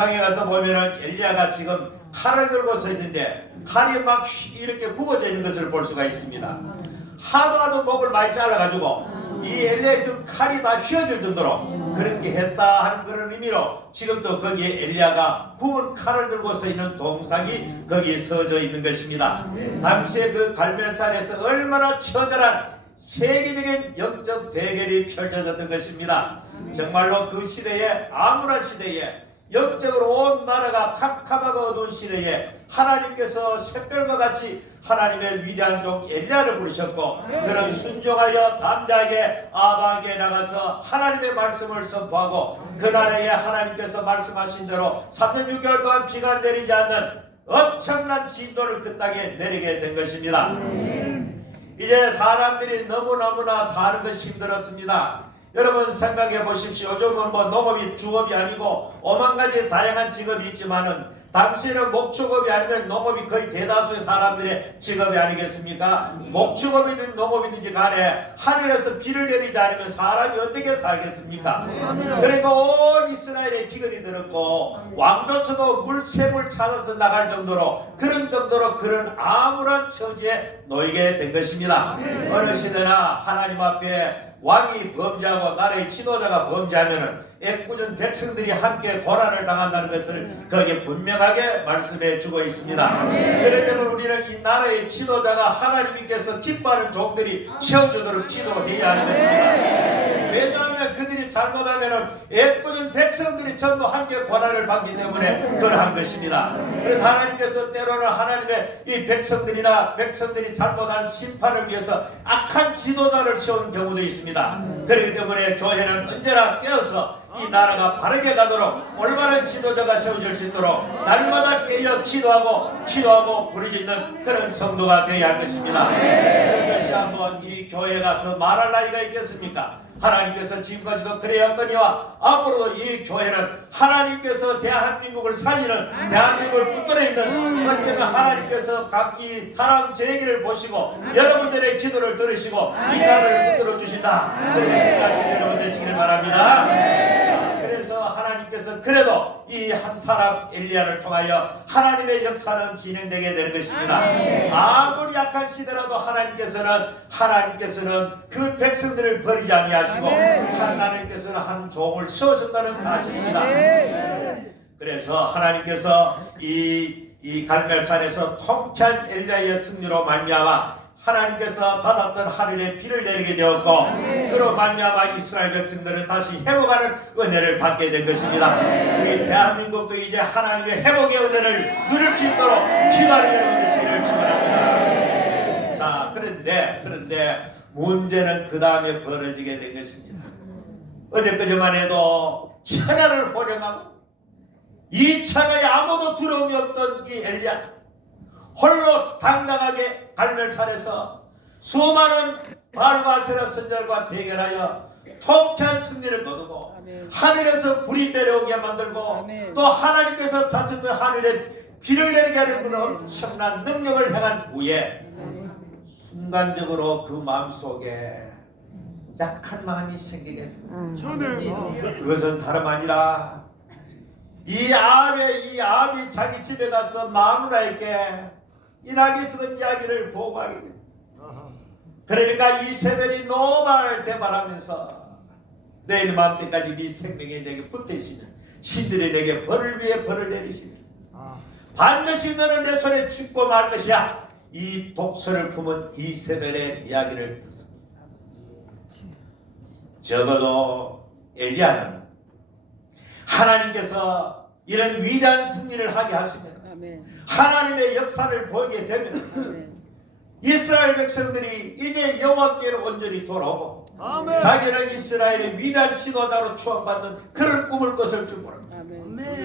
상에 가서 보면은 엘리야가 지금 칼을 들고 서 있는데 칼이 막 이렇게 굽어져 있는 것을 볼 수가 있습니다. 하도 목을 많이 잘라가지고 이 엘리야의 그 칼이 다 휘어질 정도로 그렇게 했다 하는 그런 의미로 지금도 거기에 엘리야가 굽은 칼을 들고 서 있는 동상이 거기에 서져 있는 것입니다. 당시에 그 갈멜산에서 얼마나 처절한 세계적인 영적 대결이 펼쳐졌던 것입니다. 정말로 그 시대에, 암울한 시대에, 영적으로 온 나라가 캄캄하고 어두운 시대에 하나님께서 샛별과 같이 하나님의 위대한 종 엘리야를 부르셨고 그런 순종하여 담대하게 아바에게 나가서 하나님의 말씀을 선포하고 그 나라에 하나님께서 말씀하신 대로 3년 6개월 동안 비가 내리지 않는 엄청난 진도를 그 땅에 내리게 된 것입니다. 이제 사람들이 너무너무나 사는 것이 힘들었습니다. 여러분 생각해 보십시오. 요즘은 뭐 농업이 주업이 아니고 오만 가지 다양한 직업이 있지만은 당시에는 목축업이 아니면 농업이 거의 대다수의 사람들의 직업이 아니겠습니까? 목축업이든 농업이든지 간에 하늘에서 비를 내리지 않으면 사람이 어떻게 살겠습니까? 그러니까 온 이스라엘에 기근이 들었고 왕조차도 물채물 찾아서 나갈 정도로 그런 암울한 처지에 놓이게 된 것입니다. 어느 시대나 하나님 앞에 왕이 범죄하고 나라의 지도자가 범죄하면은 애꿎은 백성들이 함께 고난을 당한다는 것을 거기에 분명하게 말씀해 주고 있습니다. 그러면 우리는 이 나라의 지도자가 하나님께서 기뻐하는 종들이 세워주도록 기도해야 하는 것입니다. 왜냐하면 그들이 잘못하면은 애꿎은 백성들이 전부 함께 고난을 받기 때문에 그러한 것입니다. 그래서 하나님께서 때로는 하나님의 이 백성들이 잘못한 심판을 위해서 악한 지도자를 세우는 경우도 있습니다. 그렇기 때문에 교회는 언제나 깨어서 이 나라가 바르게 가도록 올바른 지도자가 세워질 수 있도록 날마다 깨어 기도하고 부르짖는 그런 성도가 되어야 할 것입니다. 그런 것이 한번 이 교회가 더 말할 나이가 있겠습니까? 하나님께서 지금까지도 그래왔거니와 앞으로도 이 교회는 하나님께서 대한민국을 살리는, 대한민국을 붙들어 있는, 어쩌면 하나님께서 각기 사랑 제기를 보시고 여러분들의 기도를 들으시고 이 나라를 붙들어 주신다, 그렇게 생각하시는 여러분 되시길 바랍니다. 그래서 하나님께서 그래도 이 한 사람 엘리야를 통하여 하나님의 역사는 진행되게 되는 것입니다. 아무리 약한 시대라도 하나님께서는 그 백성들을 버리지 아니하시고 하나님께서는 한 종을 세우셨다는 사실입니다. 그래서 하나님께서 이 갈멜산에서 통쾌한 엘리야의 승리로 말미암아 하나님께서 받았던 하늘에 비를 내리게 되었고 그로 말미암아 이스라엘 백성들은 다시 회복하는 은혜를 받게 된 것입니다. 우리 대한민국도 이제 하나님의 회복의 은혜를 누릴 수 있도록 기도하는 여러분 되시기를 축원합니다. 자, 그런데 문제는 그 다음에 벌어지게 된 것입니다. 어제까지만 해도 천하를 호령하고 이 천하에 아무도 두려움이 없던 이 엘리야, 홀로 당당하게 갈멜산에서 수많은 바알과 아세라 선지자들과 대결하여 통쾌한 승리를 거두고 하늘에서 불이 내려오게 만들고 또 하나님께서 다쳤던 하늘에 비를 내리게 하는 그런 엄청난 능력을 행한 후에 순간적으로 그 마음속에 약한 마음이 생기게 됩니다. 그것은 다름 아니라 이 아합이 자기 집에 가서 마누라에게 이낙이 쓰던 이야기를 보고하게 됩니다. 그러니까 이세벨이 노발 대발하면서 내일 밤 때까지 네 생명이 내게 붙어있으면 신들이 내게 벌을 위해 벌을 내리시면 반드시 너는 내 손에 죽고 말 것이야. 이 독설을 품은 이세벨의 이야기를 듣습니다. 적어도 엘리야는 하나님께서 이런 위대한 승리를 하게 하시면 하나님의 역사를 보이게 되면 이스라엘 백성들이 이제 여호와께로 온전히 돌아오고 자기는 이스라엘의 위대한 지도자로 추앙받는 그런 꿈을 꿨을 줄 모릅니다.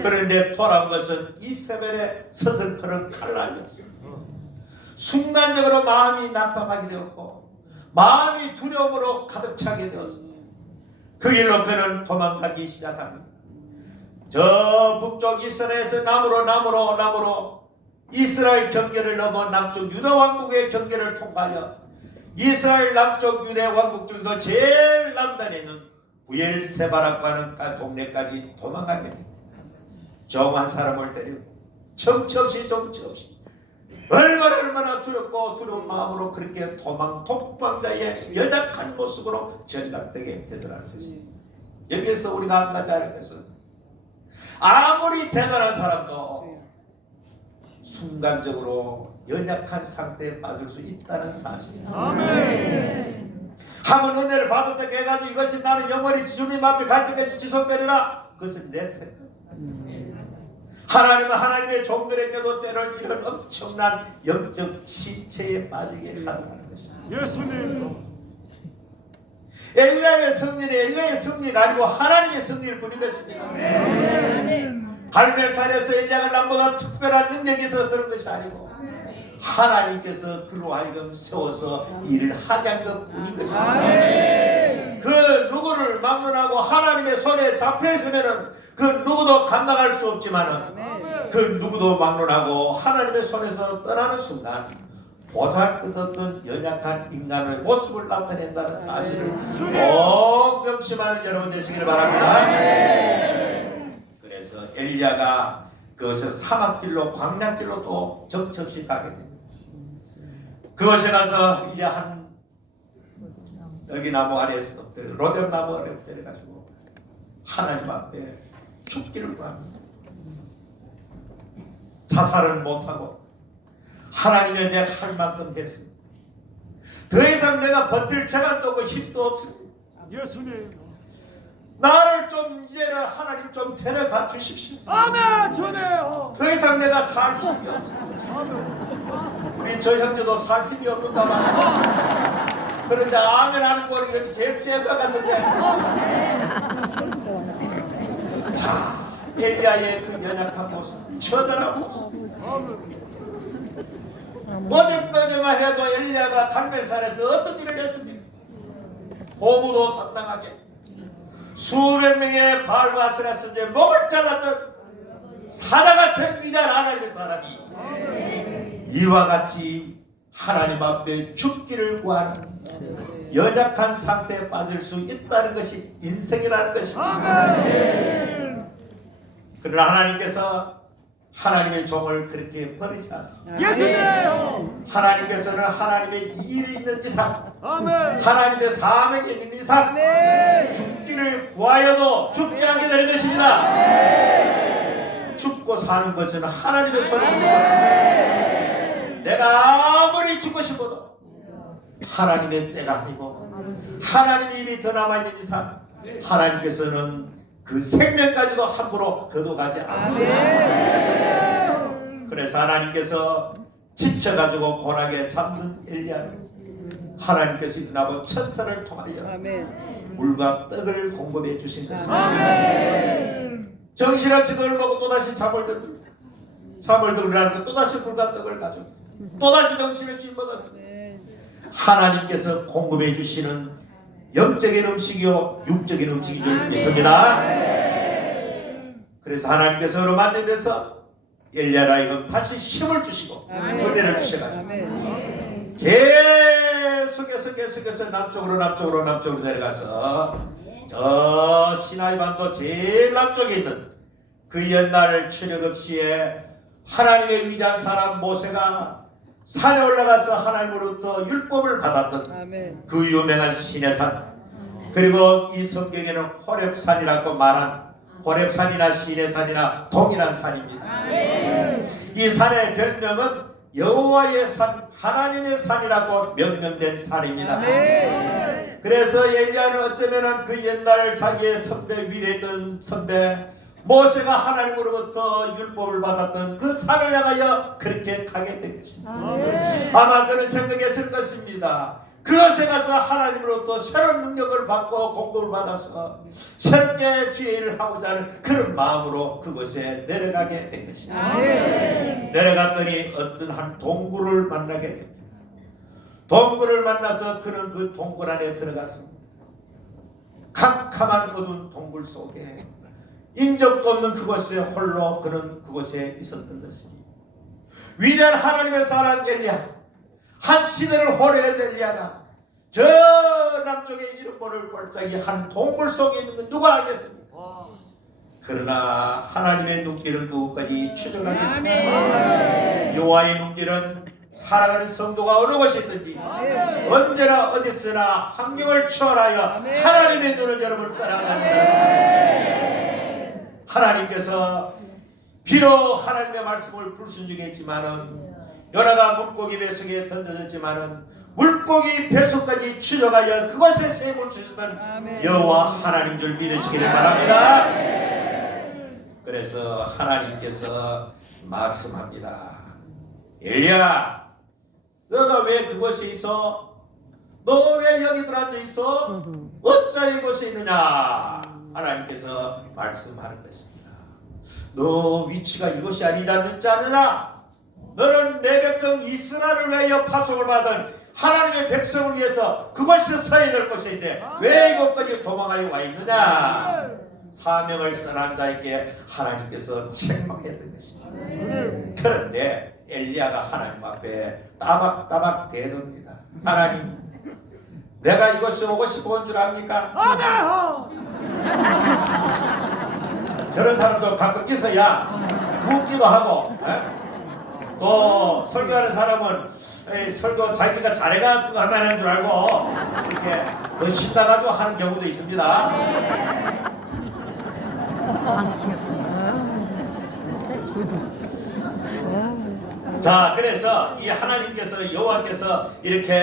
그런데 돌아온 것은 이세벨의 서슬퍼런 칼날이었습니다. 순간적으로 마음이 낙담하게 되었고 마음이 두려움으로 가득 차게 되었습니다. 그 길로 그는 도망가기 시작합니다. 저 북쪽 이스라엘에서 남으로 이스라엘 경계를 넘어 남쪽 유다 왕국의 경계를 통과하여 이스라엘 남쪽 유대 왕국 중에도 제일 남단에 있는 부엘세바라고 하는 동네까지 도망가게 됩니다. 정한 사람을 데리고 정처없이 얼마나 두렵고 두려운 마음으로 그렇게 독방자의 연약한 모습으로 전락되게 되더라는 것입니다. 여기에서 우리가 한 가지 알 것은 아무리 대단한 사람도 순간적으로 연약한 상태에 빠질 수 있다는 사실. 아멘. 한번 은혜를 받았다고 해가지고 이것이 나는 영원히 주님 앞에 갈 때까지 지속되리라. 그것은 내 생각. 하나님은 하나님의 종들에게도 때론 이런 엄청난 영적 지체에 빠지게 하더라는 것입니다. 예수님. 엘리야의 승리는 엘리야의 승리가 아니고 하나님의 승리일 뿐인 것입니다. 갈멜산에서 엘리야가 남보다 특별한 능력이 있어서 그런 것이 아니고 하나님께서 그로 하여금 세워서 일을 하게 한 것뿐인 것입니다. 그 누구를 막론하고 하나님의 손에 잡혀 있으면은 그 누구도 감당할 수 없지만은 그 누구도 막론하고 하나님의 손에서 떠나는 순간 보잘것없는 연약한 인간의 모습을 나타낸다는 사실을 꼭 명심하는 여러분 되시길 바랍니다. 그래서 엘리야가 그것을 사막길로 광야길로 또 정처없이 가게 됩니다. 그것에 가서 이제 한 떨기나무 아래에서 엎드려 로뎀나무 아래 엎드려가지고 하나님 앞에 죽기를 구합니다. 자살은 못하고 하나님의 내가 할 만큼 했습니다. 더 이상 내가 버틸 재간도 없고 힘도 없습니다. 예수님. 나를 좀 이제는 하나님 좀 데려가 주십시오. 아멘. 주네요. 더 이상 내가 살 힘이 없습니다. 우리 저 형제도 살 힘이 없는가 봐요. 그런데 아멘 하는 거는 여기 제일 센 것 같은데. 자, 엘리야의 그 연약한 모습, 처절한 모습. 어제까지만 해도 엘리야가 갈멜산에서 어떤 일을 했습니까? 고무도 당당하게 수백 명의 바알과 아세라 선지자의 목을 잘랐던 사자 같은 위대한 하나님의 사람이 이와 같이 하나님 앞에 죽기를 구하는 연약한 상태에 빠질 수 있다는 것이 인생이라는 것입니다. 그러나 하나님께서 하나님의 종을 그렇게 버리지 않습니다. 예수님. 하나님께서는 하나님의 일이 있는 이상, 아멘. 하나님의 사명이 있는 이상 죽기를 구하여도 죽지 않게 되는 것입니다. 죽고 사는 것은 하나님의 손에 있는 내가 아무리 죽고 싶어도 하나님의 때가 아니고 하나님의 일이 더 남아있는 이상 하나님께서는 그 생명까지도 함부로 거둬가지 않는 것입니다. 그래서 하나님께서 지쳐가지고 고나게 잠든 엘리야를 하나님께서 일어나고 천사를 통하여 물과 떡을 공급해 주신 것입니다. 정신없이 그걸 먹고 또다시 잠을 듭니다. 잠을 들으라는 건 또다시 물과 떡을 가지고 또다시 정신없이 먹었습니다. 하나님께서 공급해 주시는 영적인 음식이요 육적인 음식인 줄 믿습니다. 그래서 남께서 어루만지면서 엘리야라 이건 다시 힘을 주시고 은혜를 주셔가지고 계속해서 남쪽으로 내려가서 저 시나이반도 제일 남쪽에 있는 그 옛날 출애굽시에 하나님의 위대한 사람 모세가 산에 올라가서 하나님으로부터 율법을 받았던 그 유명한 시내산, 그리고 이 성경에는 호렙산이라고 말한 호렙산이나 시내산이나 동일한 산입니다. 이 산의 별명은 여호와의 산, 하나님의 산이라고 명명된 산입니다. 그래서 엘리야는 어쩌면 그 옛날 자기의 선배, 위대했던 선배 모세가 하나님으로부터 율법을 받았던 그 산을 향하여 그렇게 가게 된 것입니다. 아마 그는 생각했을 것입니다. 그것에 가서 하나님으로부터 새로운 능력을 받고 공급을 받아서 새롭게 주의 일을 하고자 하는 그런 마음으로 그곳에 내려가게 된 것입니다. 내려갔더니 어떤 한 동굴을 만나게 됩니다. 동굴을 만나서 그는 그 동굴 안에 들어갔습니다. 캄캄한 어두운 동굴 속에 인적도 없는 그곳에 홀로 그는 그곳에 있었던 것입니다. 위대한 하나님의 사람 엘리야, 한 시대를 호래한 엘리야가 저 남쪽에 이름 모를 골짜기 한 동굴 속에 있는 건 누가 알겠습니까? 그러나 하나님의 눈길은 그곳까지 추적하겠다. 여호와의 눈길은 살아가는 성도가 어느 곳에 있든지 언제나 어디서나 환경을 초월하여 하나님의 눈을 여러분 떠나간다. 하나님께서 비록 하나님의 말씀을 불순종했지만은 요나가 물고기 뱃속에 던져졌지만은 물고기 뱃속까지 추적하여 그곳에 샘을 주시던 여호와 하나님 줄 믿으시기를 바랍니다. 그래서 하나님께서 말씀합니다. 엘리야, 너가 왜 그곳에 있어? 너 왜 여기 들어앉아 있어? 어찌 이곳에 있느냐? 하나님께서 말씀하는 것입니다. 너 위치가 이곳이 아니지 않느냐? 너는 내 백성 이스라엘을 위하여 파송을 받은 하나님의 백성을 위해서 그곳에 서 있는 곳인데 왜 이곳까지 도망하여 와 있느냐? 사명을 떠난 자에게 하나님께서 책망했던 것입니다. 그런데 엘리야가 하나님 앞에 따박따박 대듭니다. 하나님, 내가 이곳에 오고 싶어 온 줄 압니까? 저런 사람도 가끔 있어야 웃기도 하고, 또 설교하는 사람은 설교 자기가 잘해가지고 할 만한 줄 알고 이렇게 더 신나가지고 하는 경우도 있습니다. 자, 그래서 이 하나님께서 여호와께서 이렇게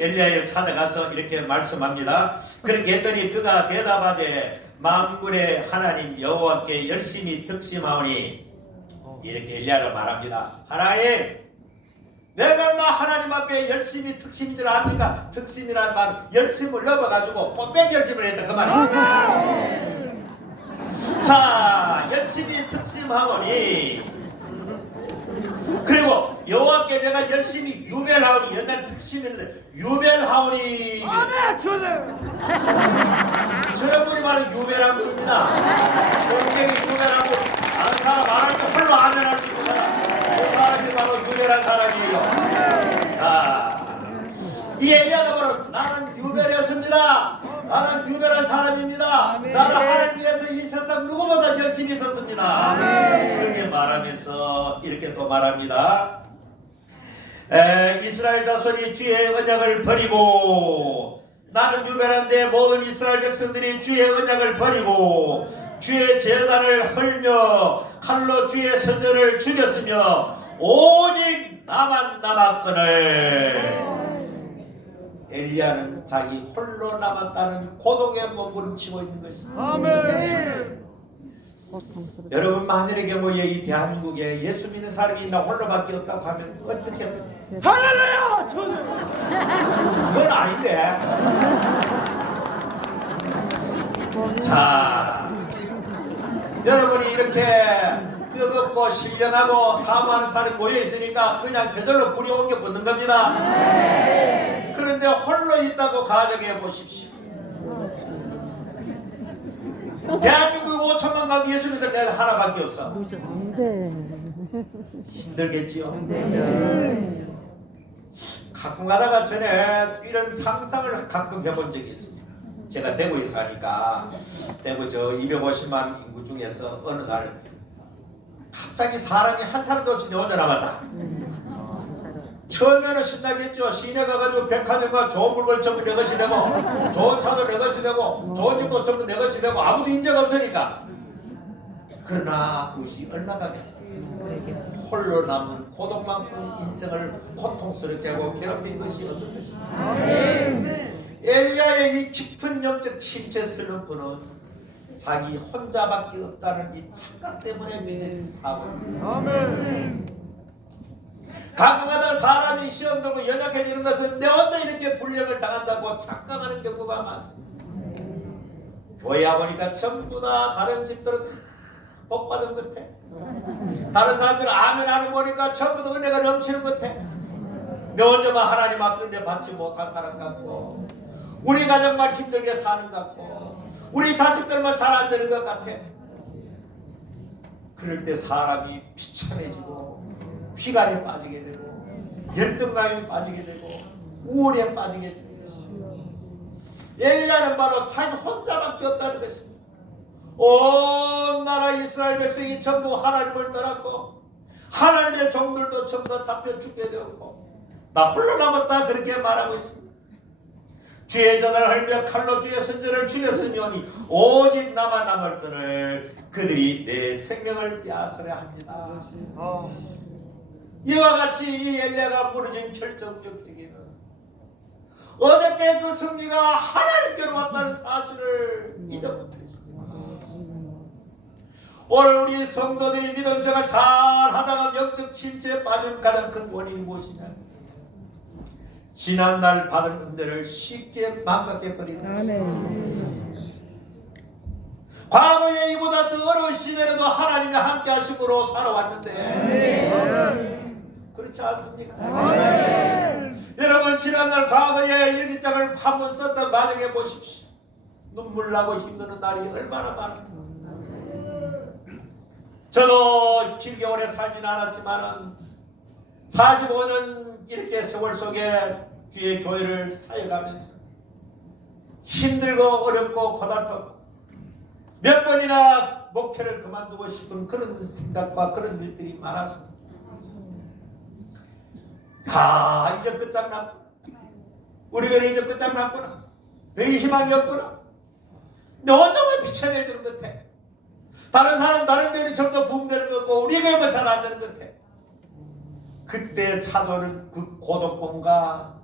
엘리야를 찾아가서 이렇게 말씀합니다. 그렇게 했더니 그가 대답하되 만군의 하나님 여호와께 열심히 득심하오니, 이렇게 엘리야로 말합니다. 하나님, 내가 하나님 앞에 열심히 득심인 줄 압니까? 득심이라는 말은 열심을 넘어가지고 꽃배기 열심을 했다 그 말이에요. 자, 열심히 득심하오니, 그리고 여호와께 내가 열심히 유별하오니, 옛날 득심인데 유별하오니, 저런 분이 바로 유별한 분입니다. 굉장히 유별한 분, 아는 사람 말할 때 홀로 안면할 수 있는 사람, 그 사람이 바로 유별한 사람이에요. 자, 이 엘리야가 바로 나는 유별했습니다. 나는 유별한 사람입니다. 나는 하나님 위해서 이 세상 누구보다 열심히 있었습니다. 그렇게 말하면서 이렇게 또 말합니다. 이스라엘 자손이 주의 언약을 버리고, 나는 유별한데 모든 이스라엘 백성들이 주의 언약을 버리고 주의 제단을 헐며 칼로 주의 선전을 죽였으며 오직 나만 남았거늘. 엘리야는 자기 홀로 남았다는 고독에 몸부림치고 있는 것입니다. 여러분, 만일의 경우에 이 대한민국에 예수 믿는 사람이 나 홀로밖에 없다고 하면 어떻겠습니까? 할렐루야! 저는 그건 아닌데. 자, 여러분이 이렇게 뜨겁고 신령하고 사모하는 사람이 모여 있으니까 그냥 저절로 불이 옮겨 붙는 겁니다. 그런데 홀로 있다고 가정해 보십시오. 대한민국 5천만 가구 예수 믿는 사람 내가 하나밖에 없어. 힘들겠지요. 가끔 가다가 전에 이런 상상을 가끔 해본 적이 있습니다. 제가 대구에 사니까 대구 저 250만 인구 중에서 어느 날 갑자기 사람이 한 사람도 없이 혼자 남았다. 처음에는 신나겠죠. 시내 가가지고 백화점과 좋은 물건 전부 내 것이 되고 좋은 차도 내 것이 되고 좋은 집도 전부 내 것이 되고 아무도 인정 없으니까. 그러나 그것이 얼마 가겠습니까? 홀로 남은 고독만큼 인생을 고통스럽게 하고 괴롭힌 것이 어떤 것입니까? 엘리야의 이 깊은 영적 침체스러운 분은 자기 혼자밖에 없다는 이 착각 때문에 빚어진 사고입니다. 가끔가다 사람이 시험 들고 연약해지는 것은 내 혼자 이렇게 불력을 당한다고 착각하는 경우가 많습니다. 교회 와보니까 전부 다 다른 집들은 복 받은 것 같아. 다른 사람들은 아멘 하는 거니까 전부 다 은혜가 넘치는 것 같아. 내 혼자만 하나님 앞에 은혜 받지 못한 사람 같고, 우리 가정만 힘들게 사는 것 같고, 우리 자식들만 잘 안 되는 것 같아. 그럴 때 사람이 비참해지고 휘갈에 빠지게 되고 열등감에 빠지게 되고 우울에 빠지게 되는 것입니다. 엘리야는 바로 자기 혼자밖에 없다는 것입니다. 온 나라 이스라엘 백성이 전부 하나님을 떠났고 하나님의 종들도 전부 다 잡혀 죽게 되었고 나 홀로 남았다 그렇게 말하고 있습니다. 주의 전을 헐며 칼로 주의 선전을 죽였으니 오직 나만 남을거늘 그들이 내 생명을 빼앗으려 합니다. 이와 같이 이 엘리야가 무너진 결정적 계기는 어저께 그 승리가 하나님께로 왔다는 사실을 잊어버렸습니다. 오늘 우리 성도들이 믿음 생활 잘 하다가 영적 침체에 빠진 가장 큰 원인이 무엇이냐? 지난날 받은 은혜를 쉽게 망각해버리는 것입니다. 과거에 이보다 더 어려운 시대에도 하나님이 함께 하심으로 살아왔는데 그렇지 않습니까? 여러분 지난날 과거에 일기장을 한번 썼던 가정해 보십시오. 눈물 나고 힘드는 날이 얼마나 많은가. 저도 길게 오래 살지는 않았지만 45년 이렇게 세월 속에 주의 교회를 사역하면서 힘들고 어렵고 고달프고 몇 번이나 목회를 그만두고 싶은 그런 생각과 그런 일들이 많았습니다. 이제 끝장났구나. 우리 교회 이제 끝장났구나. 더 희망이 없구나. 근데 온몸에 비춰내지는 못해. 다른 사람 다른 교회는 점점 붕대는 것 같고 우리 교회만 잘 안 되는 것 같아. 그때 찾아오는 그 고독감과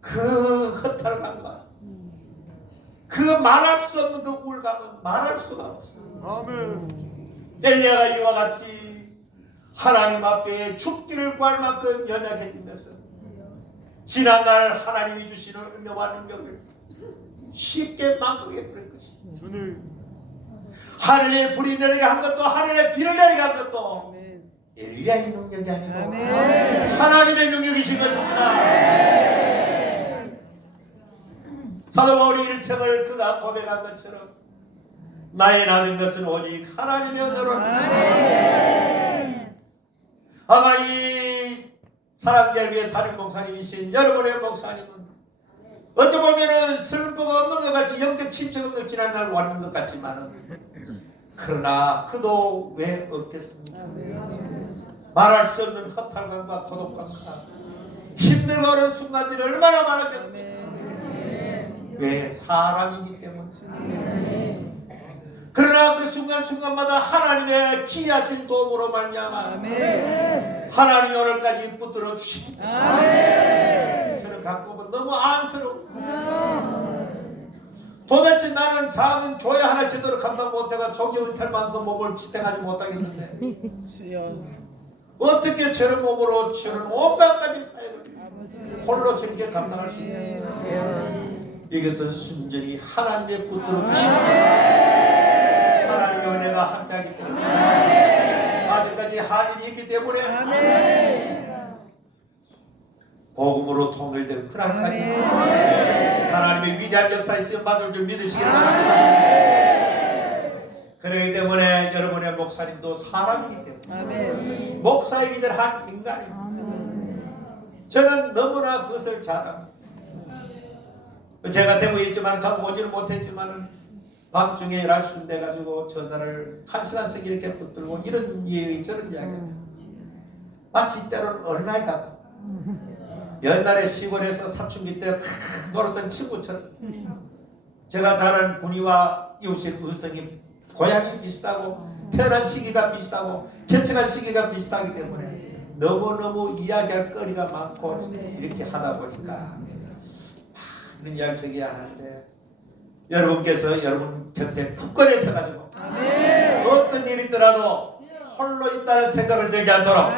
그 허탈감과 그 말할 수 없는 그 우울감은 말할 수가 없어. 아멘. 엘리야가 이와 같이 하나님 앞에 죽기를 구할 만큼 연약해지면서 지난날 하나님이 주시는 은혜와 능력을 쉽게 망각해버릴 것입니다. 주님. 하늘에 불이 내리게 한 것도 하늘에 비를 내리게 한 것도 엘리야의 능력이 아니고 하나님의 능력이신 것입니다. 사도 바울이 일생을 그가 고백한 것처럼 나의 남은 것은 오직 하나님의 은혜로다. 아마 이 사랑제일교회 담임 목사님이신 여러분의 목사님은 어찌 보면은 슬픔가 없는 것 같이 영적 침체 없는 지난날 왔는 것 같지만은 그러나 그도 왜 없겠습니까? 말할 수 없는 허탈감과 고독감과 힘들고 어려운 순간들이 얼마나 많았겠습니까? 왜? 사람이기 때문에. 그러나 그 순간순간마다 하나님의 기이하신 도움으로 말미암아 하나님이 오늘까지 붙들어 주시기 때문에 저는 가끔은 너무 안쓰러워. 도대체 나는 작은 교회 하나 제대로 감당 못해가 조기 은퇴할 만큼 몸을 지탱하지 못하겠는데 어떻게 저런 몸으로 저런 온갖 가지 사역을 홀로 저렇게 감당할 수 있느냐. 이것은 순전히 하나님의 붙들어 주시는 하나님의 은혜가 함께하기 때문에 아직까지 한일이 있기 때문에 복음으로 통일된 그날까지 하나님의 위대한 역사에 쓰임 받을 줄 믿으시기 바랍니다. 그렇기 때문에 여러분의 목사님도 사람이기 때문에 목사이기 전 한 인간입니다. 저는 너무나 그것을 잘 압니다. 제가 대구에 있지만 참 오지는 못했지만 밤중에 라시움 돼가지고 전화를 한 시간씩 이렇게 붙들고 이런 이야기 저런 이야기 마치 때로는 얼마나 가고 옛날에 시골에서 사춘기 때 놀았던 친구처럼 제가 자란 군위와 이웃의 의성이 고향이 비슷하고 태어난 시기가 비슷하고 개척한 시기가 비슷하기 때문에 너무너무 이야기할 거리가 많고 이렇게 하다 보니까 이런 이야기 저기 안 하는데 여러분께서 여러분 곁에 굳건히 서가지고 어떤 일이 있더라도 홀로 있다는 생각을 들지 않도록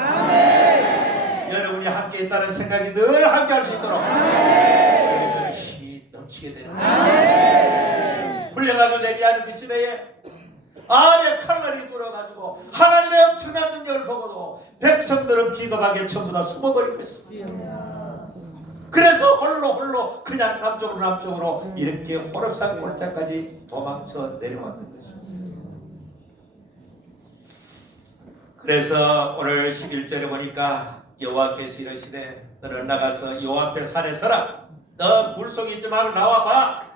여러분이 함께 있다는 생각이 늘 함께 할 수 있도록 여러분의 힘이 넘치게 되는 훌륭하고 엘리야는 그 시대에 암의 칼날이 돌아가지고 하나님의 엄청난 능력을 보고도 백성들은 비겁하게 전부 다 숨어버리고 있습니다. 그래서 홀로 그냥 남쪽으로 이렇게 호렙산 골짜까지 도망쳐 내려왔던 것입니다. 그래서 오늘 11절에 보니까 여호와께서 이르시되 너는 나가서 여호와 앞에 산에 서라. 너 물속에 있지 말고 나와봐.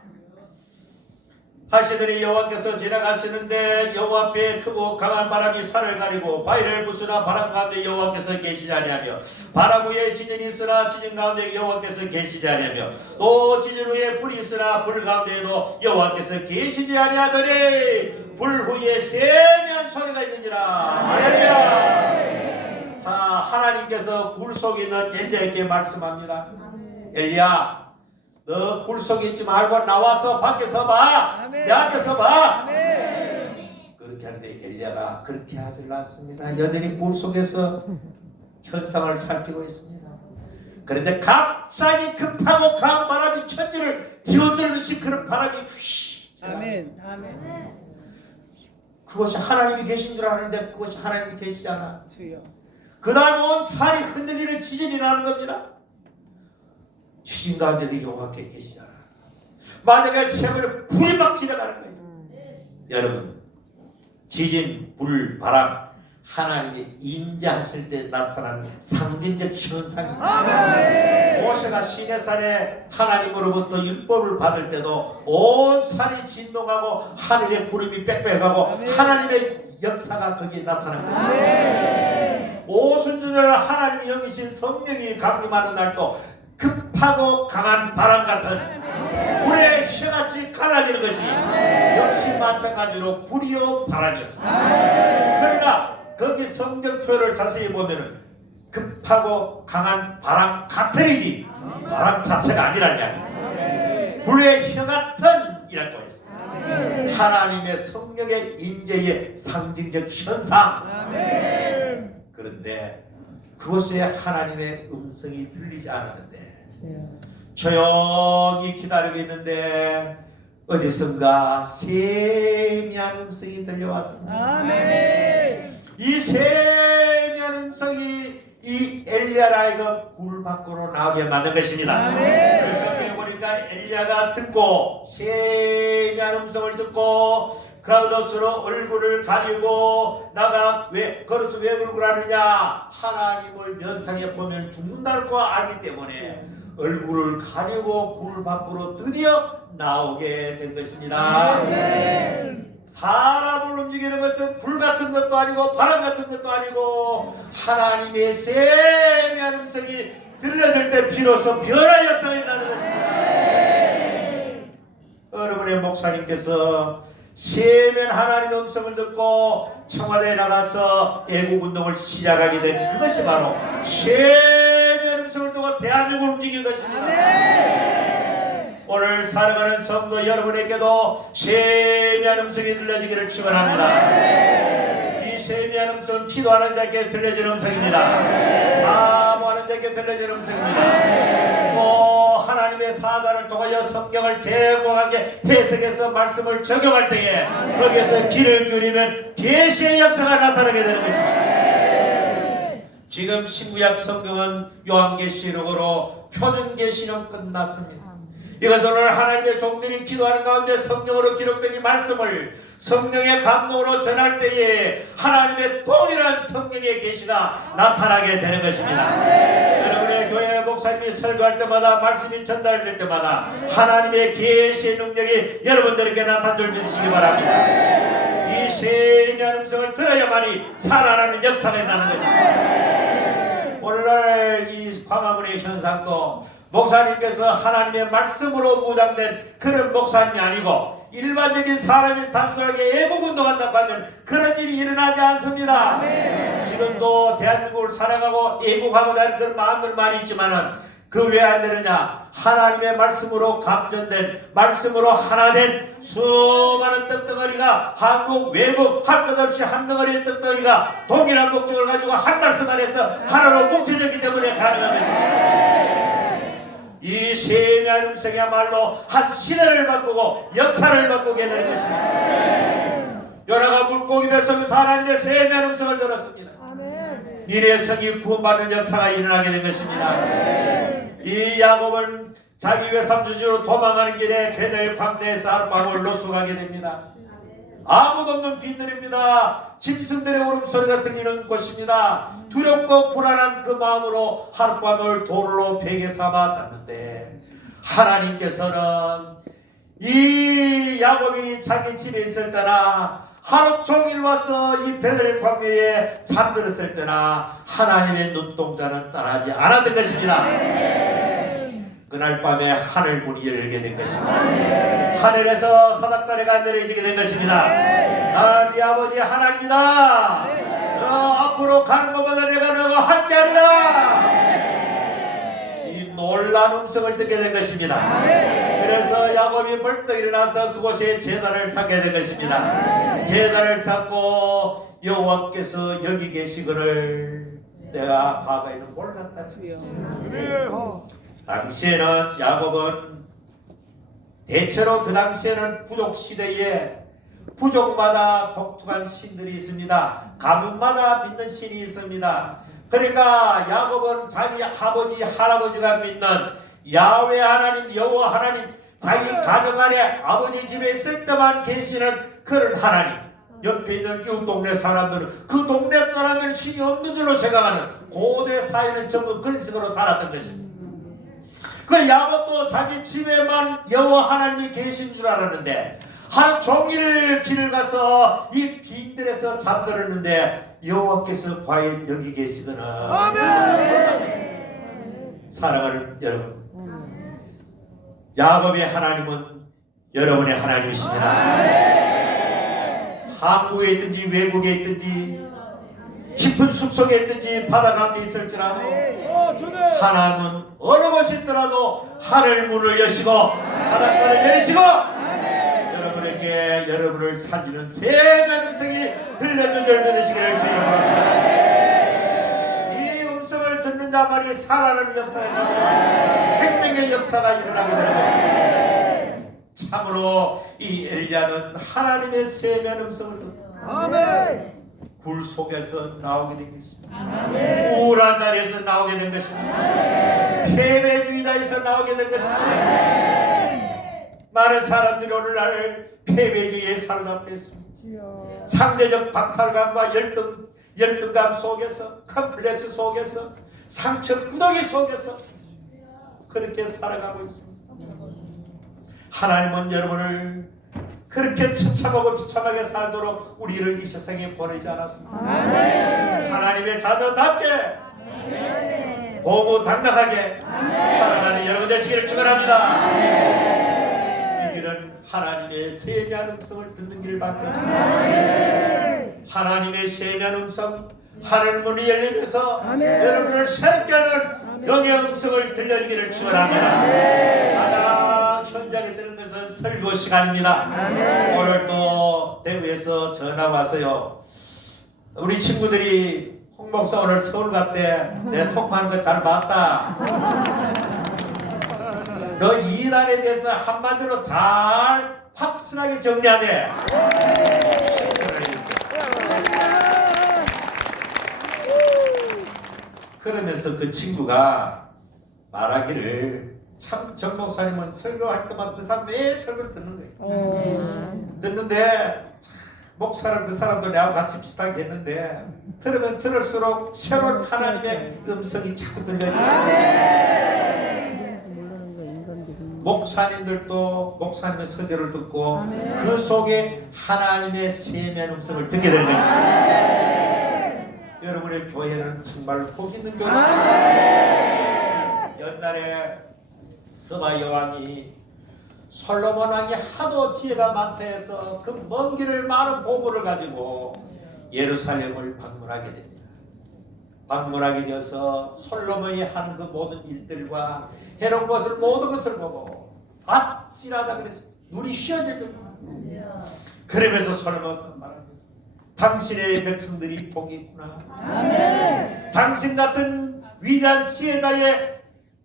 하시더니 여호와께서 지나가시는데 여호와 앞에 크고 강한 바람이 산을 가리고 바위를 부수나 바람 가운데 여호와께서 계시지 아니하며 바람 위에 지진이 있으나 지진 가운데 여호와께서 계시지 아니하며 또 지진 후에 불이 있으나 불 가운데에도 여호와께서 계시지 아니하더니 불 후에 세면 소리가 있는지라. 할렐루야. 자, 하나님께서 굴 속에 있는 엘리야에게 말씀합니다. 엘리야, 너 굴 속에 있지 말고 나와서 밖에 서봐. 내 앞에 서봐. 그렇게 하는데 엘리야가 그렇게 하질 않습니다. 여전히 굴 속에서 현상을 살피고 있습니다. 그런데 갑자기 급하고 강한 바람이 천지를 뒤흔들듯이 그런 바람이 휘. 아멘. 그것이 하나님이 계신 줄 아는데 그것이 하나님이 계시지 않아. 주여. 그 다음 온 산이 흔들리는 지진이 나는 겁니다. 지진 가운데도 여호와께 계시잖아. 만약에 세면에 불이 막 지나가는 거예요. 여러분, 지진, 불, 바람, 하나님이 임재하실 때 나타나는 상징적 현상입니다. 모세가 시내산에 하나님으로부터 율법을 받을 때도 온 산이 진동하고 하늘의 구름이 빽빽하고 하나님의 역사가 거기에 나타납니다. 오순절날 하나님이 여기신 성령이 강림하는 날도 급하고 강한 바람 같은 불의 혀같이 갈라지는 것이 역시 마찬가지로 불이요 바람이었습니다. 그러나 거기 성경 표현을 자세히 보면은 급하고 강한 바람 같으리지 바람 자체가 아니란 이야기입니다. 불의 혀 같은 이라고 했습니다. 하나님의 성령의 임재의 상징적 현상. 그런데 그곳에 하나님의 음성이 들리지 않았는데 조용히 기다리고 있는데 어디선가 세미한 음성이 들려왔습니다. 이 세미한 음성이 이 엘리야를 하여금 굴 밖으로 나오게 만든 것입니다. 그래서 성경에 보니까 엘리야가 듣고 세미한 음성을 듣고 그것으로 얼굴을 가리고 나가 왜 걸어서 왜 얼굴 하느냐, 하나님을 면상에 보면 죽는다는 거 알기 때문에 얼굴을 가리고 굴 밖으로 드디어 나오게 된 것입니다. 사람을 움직이는 것은 불 같은 것도 아니고 바람 같은 것도 아니고 하나님의 세미한 음성이 들려질 때 비로소 변화의 역사가 일어나는 것입니다. 여러분의 목사님께서 세면 하나님의 음성을 듣고 청와대에 나가서 애국운동을 시작하게 된 그것이 바로 세면 음성을 듣고 대한민국을 움직인 것입니다. 오늘 살아가는 성도 여러분에게도 세미한 음성이 들려지기를 축원합니다. 이 세미한 음성은 기도하는 자에게 들려지는 음성입니다. 사모하는 자에게 들려지는 음성입니다. 또 하나님의 사단을 통하여 성경을 제공하게 해석해서 말씀을 적용할 때에 거기에서 길을 그리면 계시의 역사가 나타나게 되는 것입니다. 지금 신구약 성경은 요한계시록으로 표준계시록 끝났습니다. 이것은 오늘 하나님의 종들이 기도하는 가운데 성령으로 기록된 이 말씀을 성령의 감동으로 전할 때에 하나님의 동일한 성령의 계시가 나타나게 되는 것입니다. 여러분의 교회 목사님이 설교할 때마다 말씀이 전달될 때마다 하나님의 계시의 능력이 여러분들에게 나타난 줄 믿으시기 바랍니다. 이 세미한 음성을 들어야만이 살아나는 역사가 나는 것입니다. 오늘날 이 광화문의 현상도 목사님께서 하나님의 말씀으로 무장된 그런 목사님이 아니고 일반적인 사람이 단순하게 애국운동한다고 하면 그런 일이 일어나지 않습니다. 지금도 대한민국을 살아가고 애국하고자 하는 그런 마음들 많이 있지만은 그 왜 안 되느냐, 하나님의 말씀으로 감전된 말씀으로 하나된 수많은 떡덩어리가 한국 외국 할 것 없이 한 덩어리의 떡덩어리가 동일한 목적을 가지고 한 말씀 안에서 하나로 뭉쳐졌기 때문에 가능한 것입니다. 이 세미한 음성이야말로 한 시대를 바꾸고 역사를 바꾸게 되는 것입니다. 요나가 물고기 뱃속에서 하나님의 세미한 음성을 들었습니다. 미래의 성이 구원받는 역사가 일어나게 된 것입니다. 이 야곱은 자기 외삼주지로 도망가는 길에 베델 광대에서 하룻밤을 노숙하게 됩니다. 아무도 없는 빈들입니다. 짐승들의 울음소리가 들리는 곳입니다. 두렵고 불안한 그 마음으로 하룻밤을 돌로 베개 삼아 잤는데 하나님께서는 이 야곱이 자기 집에 있을 때나 하루 종일 와서 이 베델 광야에 잠들었을 때나 하나님의 눈동자는 떠나지 않았던 것입니다. 그날 밤에 하늘 문이 열게 된 것입니다. 하늘에서 사닥다리가 내려지게 된 것입니다. 나는 네 아버지 하나님이다. 너 앞으로 가는 것마다 내가 너와 함께하리라. 이 놀라운 음성을 듣게 된 것입니다. 그래서 야곱이 벌떡 일어나서 그곳에 제단을 쌓게 된 것입니다. 제단을 쌓고 여호와께서 여기 계시거늘 내가 과거에는 몰랐다. 당시에는 야곱은 대체로 그 당시에는 부족 시대에 부족마다 독특한 신들이 있습니다. 가문마다 믿는 신이 있습니다. 그러니까 야곱은 자기 아버지 할아버지가 믿는 야훼 하나님 여호와 하나님 자기 가정 안에 아버지 집에 있을 때만 계시는 그런 하나님 옆에 있는 이웃 동네 사람들은 그 동네 떠나면 신이 없는 줄로 생각하는 고대 사회는 전부 그런 식으로 살았던 것입니다. 그 야곱도 자기 집에만 여호와 하나님이 계신 줄 알았는데 하루 종일 길을 가서 이 빈들에서 잠들었는데 여호와께서 과연 여기 계시거나. 사랑하는 여러분, 야곱의 하나님은 여러분의 하나님이십니다. 한국에 있든지 외국에 있든지 깊은 숲속에 있든지 바다 가운데 있을지라도 하나님은 어느 곳에 있더라도 하늘 문을 여시고 사랑문을 내리시고 여러분에게 여러분을 살리는 세미한 음성이 들려준 줄 믿으시기를 주의 이름으로 축원합니다. 이 음성을 듣는 자만이 살아나는 역사가 일어나고 생명의 역사가 일어나게 되는 것입니다. 참으로 이 엘리야는 하나님의 세미한 음성을 듣고 굴 속에서 나오게 된 것입니다. 우울한 자리에서 나오게 된 것입니다. 패배주의자에서 나오게 된 것입니다. 많은 사람들이 오늘날 패배주의에 사로잡혀 있습니다. 상대적 박탈감과 열등감 속에서 컴플렉스 속에서 상처 구덩이 속에서 그렇게 살아가고 있습니다. 하나님은 여러분을 그렇게 처참하고 비참하게 살도록 우리를 이 세상에 보내지 않았습니다. 하나님의 자녀답게 고무당당하게 살아가는 여러분 되시기를 축원합니다. 이 길은 하나님의 세미한 음성을 듣는 길밖에 없습니다. 하나님의 세미한 음성, 하늘 문이 열리면서 여러분을 새롭게 하는 영의 음성을 들려주기를 축원합니다. 현장에 드는 것은 설교 시간입니다. 오늘 또 대구에서 전화 왔어요. 우리 친구들이 홍 목사 오늘 서울 갔대. 내 통화한 거 잘 봤다. 너 이란에 대해서 한마디로 잘 확실하게 정리하대. 그러면서 그 친구가 말하기를 참 정 목사님은 설교할 때마다 그 사람 매일 설교를 듣는 거예요. 듣는데 목사랑 그 사람도 내가 같이 비슷하게 했는데 들으면 들을수록 새로운 하나님의 음성이 자꾸 들려요. 목사님들도 목사님의 설교를 듣고 그 속에 하나님의 세미한 음성을 듣게 되는 것입니다. 여러분의 교회는 정말 복 있는 교회입니다. 옛날에 서바 여왕이 솔로몬 왕이 하도 지혜가 많다 해서 그 먼 길을 많은 보물을 가지고 예루살렘을 방문하게 됩니다. 방문하게 되어서 솔로몬이 하는 그 모든 일들과 해놓은 것을 모든 것을 보고 아찔하다 그랬어요. 눈이 휘어질 정도로. 그러면서 솔로몬은 말합니다. 당신의 백성들이 복이 있구나. 당신 같은 위대한 지혜자의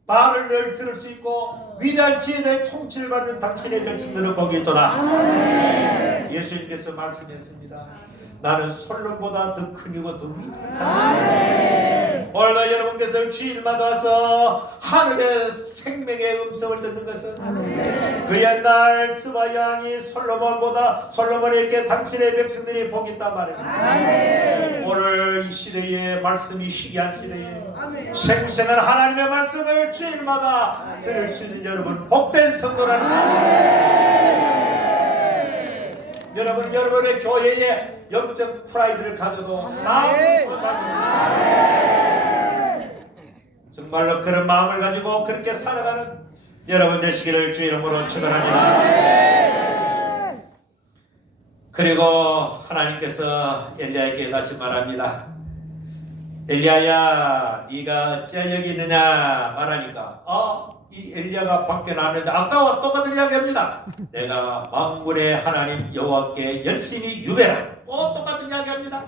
말을 늘 들을 수 있고 위대한 지혜자의 통치를 받는 당신의 백성들은 복이 있도다. 예수님께서 말씀했습니다. 나는 솔로몬보다 더 큰 이고 더 위대한 자입니다. 오늘도 여러분께서 주일마다 와서 하늘의 생명의 음성을 듣는 것은 그 옛날 스바 왕이 솔로몬에게 당신의 백성들이 복이 있단 말입니다. 오늘 이 시대에 말씀이 희귀한 시대에 생생한 하나님의 말씀을 주일마다 들을 수 있는 여러분 복된 성도라는 여러분 여러분의 교회에 영적 프라이드를 가져도 마음으로 정말로 그런 마음을 가지고 그렇게 살아가는 여러분 되시기를 주의 이름으로 축원합니다. 그리고 하나님께서 엘리야에게 다시 말합니다. 엘리야야 네가 어찌 여기 있느냐 말하니까 이 엘리야가 밖에 나왔는데 아까와 똑같은 이야기합니다. 내가 만군의 하나님 여호와께 열심히 유배하라. 똑같은 이야기합니다.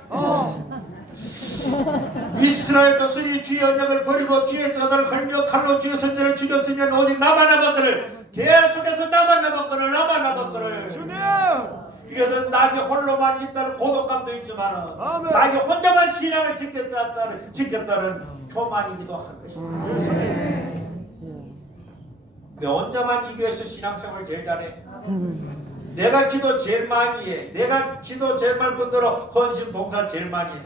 이스라엘 자손이 주의 언약을 버리고 주의 자들을 헐며 칼로 주의 선지를 죽였으면 오직 나만 남았거늘 계속해서 나만 남았거늘 이것은 나게 홀로만 있다는 고독감도 있지만 자기 혼자만 신앙을 지켰다는 교만이기도 한 것입니다. 내 혼자만 이 교회에서 신앙생활을 제일 잘해. 내가 기도 제일 많이 해. 내가 기도 제일 많이 분들로 헌신 봉사 제일 많이 해.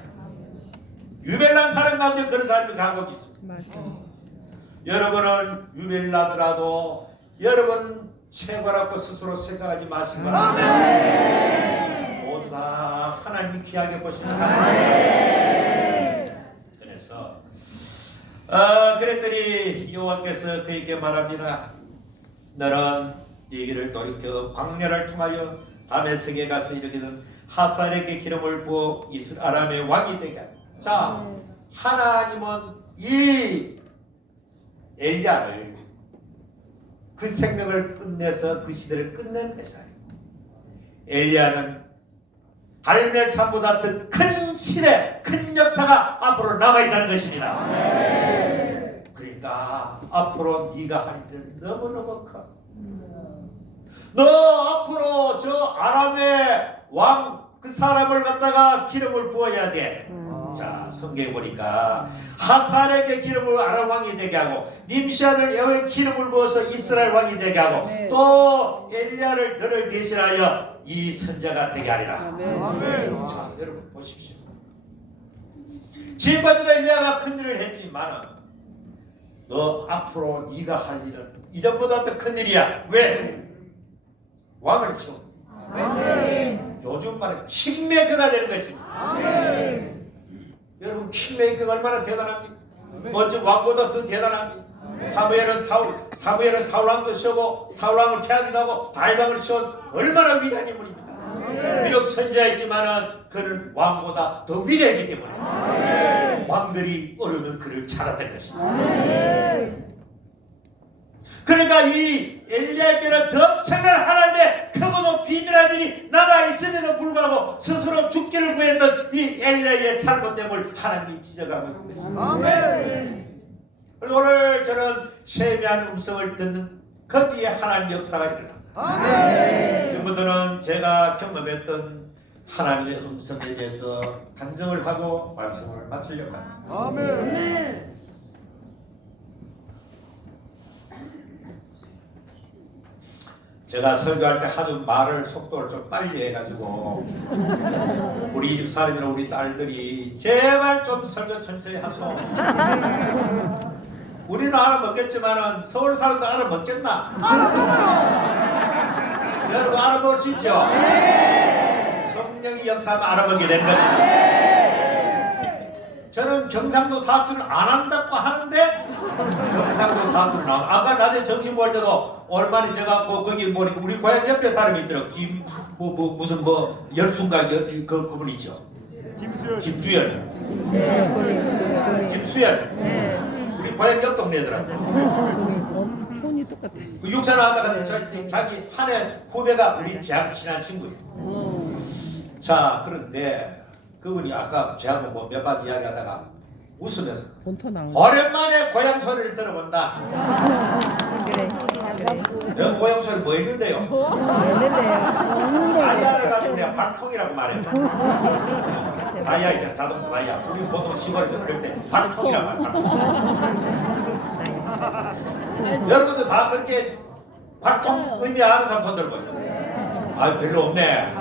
유별난 사람 가운데 그런 사람이 가고 있습니다. 여러분은 유별나더라도 여러분 최고라고 스스로 생각하지 마시기 바랍니다. 모두 다 하나님이 귀하게 보시는 하나님. 그래서 그랬더니 여호와께서 그에게 말합니다. 너는 네 길을 돌이켜 광야를 통하여 다메섹에 가서 이르기는 하사엘에게 기름을 부어 아람의 왕이 되게 하라. 자, 하나님은 이 엘리야를 그 생명을 끝내서 그 시대를 끝낸 것이 아니고 엘리야는 갈멜산보다 더 큰 시대, 큰 역사가 앞으로 남아있다는 것입니다. 그러니까 앞으로 네가 할 일은 너무너무 커. 너 앞으로 저 아람의 왕 그 사람을 갖다가 기름을 부어야 돼. 자, 성경에 보니까 하살에게 기름을 아람 왕이 되게 하고 님시 아들 여호와의 기름을 부어서 이스라엘 왕이 되게 하고 또 엘리야를 너를 대신하여 이 선자가 되게 하리라. 자, 여러분 보십시오. 지금까지도 엘리야가 큰 일을 했지만은 너 앞으로 네가 할 일은 이전보다 더 큰 일이야. 왜? 왕을 세워. 요즘 말은 킹메이커가 되는 것입니다. 여러분 킹메이커가 얼마나 대단합니까? 먼저 왕보다 더 대단합니다. 사무엘은 사울 왕도 세우고 사울 왕을 패하기도 하고 다윗 왕을 세운 얼마나 위대한 인물입니다. 비록 선지자였지만은 그는 왕보다 더 위대하기 때문에 왕들이 어려면 그를 찾았던 것입니다. 그러니까 이 엘리야에게는 더 엄청난 하나님의 크고도 비밀한 일이 남아있음에도 불구하고 스스로 죽기를 구했던 이 엘리야의 잘못됨을 하나님이 지적하고 있는 것입니다. 그래서 오늘 저는 세미한 음성을 듣는 거기에 하나님 역사가 일어납니다. 여러분들은 제가 경험했던 하나님의 음성에 대해서 간증을 하고 말씀을 마치려고 합니다. 아멘. 제가 설교할 때 하도 말을 속도를 좀 빨리 해가지고 우리 집 사람이나 우리 딸들이 제발 좀 설교 천천히 하소. 우리는 알아먹겠지만은 서울 사람도 알아먹겠나? 알아먹어요. 여러분 알아먹을 수 있죠? 성령이 역사하면 알아먹게 되는 겁니다. 저는 경상도 사투를 안 한다고 하는데 경상도 사투를 나와. 아까 낮에 점심 먹을 때도 얼마나 제가 거기 보니까 우리 고향 옆에 사람이 있더라고. 무슨 열순가 그분 있죠. 김수연. 우리 고향 옆 동네더라고. 톤이 똑같아. 그 육사를 하다가 자기 한 해 후배가 우리 대학 친한 친구예요. 자, 그런데 그분이 아까 저하고 뭐 몇 마디 이야기하다가 웃으면서 본토 나오네. 오랜만에 고향 소리를 들어본다. 그래. 여 고영소리 뭐 있는데요? 없는데요. 다이아를 가지고 우리가 발통이라고 말해요. 다이아 있잖아, 자동차 다이아. 우리 보통 시골에서 그럴 때 발통이라고 말해요. 발통. 여러분들 다 그렇게 발통 의미 아는 사람 손 들고 있어요. 아, 별로 없네.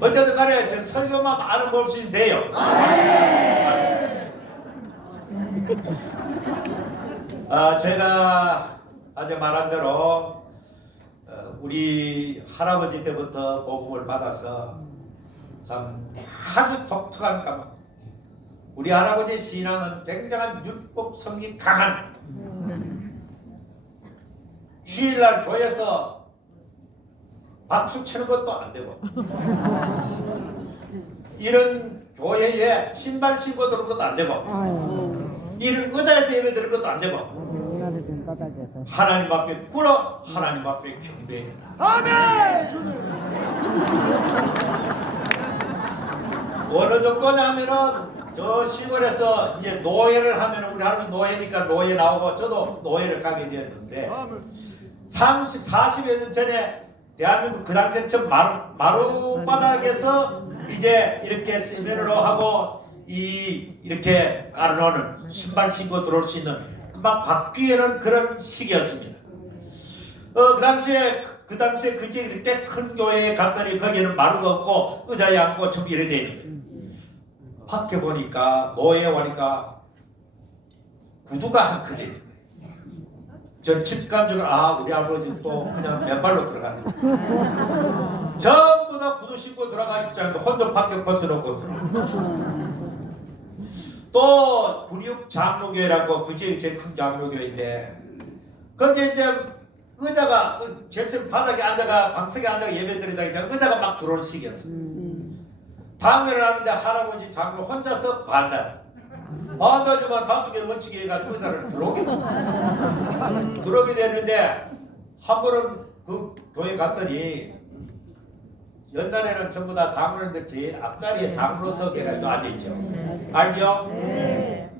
어쨌든 간에 저 설교만 아는 법이 돼요. 제가 어제 말한 대로 우리 할아버지 때부터 복음을 받아서 참 아주 독특한 가문. 우리 할아버지 신앙은 굉장한 율법성이 강한, 주일날 교회에서 박수 치는 것도 안 되고, 이런 교회에 신발 신고 들어오는 것도 안 되고, 이런 의자에서 예배 드리는 것도 안 되고, 하나님 앞에 꿇어 하나님 앞에 경배해야 된다. 아멘. 어느 정도냐면은 저 시골에서 이제 노예를 하면, 우리 할머니 노예니까 노예 나오고 저도 노예를 가게 되었는데, 30, 40여 년 전에 대한민국 그 당시에 좀 마루바닥에서 이제 이렇게 세면으로 하고 이렇게 깔아놓는 신발 신고 들어올 수 있는 막 바뀌는 그런 시기였습니다. 그 당시에 그 지역에서 꽤 큰 교회에 갔더니 거기에는 마루가 없고 의자에 앉고 좀 이래 돼 있는 거예요. 밖에 보니까 노예에 오니까 구두가 한 컬레 있는 거예요. 전 직감적으로 우리 아버지 또 그냥 맨발로 들어가는 거예요. 전부 다 구두 신고 들어가 입장인데 혼자 밖에 벗어놓고 들어가. 또 군육 장로교회라고 그 지역이 제일 큰 장로교회인데, 거기에 이제 의자가 제일 바닥에 앉아가 방석에 앉아가 예배드리다 보니까 의자가 막 들어오는 시기였어요. 당회를 하는데 할아버지 장로 혼자서 반대하지만 다수개 멋지게 해가지고 의자를 들어오게 됐는데, 한 번은 그 교회 갔더니 옛날에는 전부 다 장로님들 제일 앞자리에 장로석에가 앉아있죠. 알죠? 네.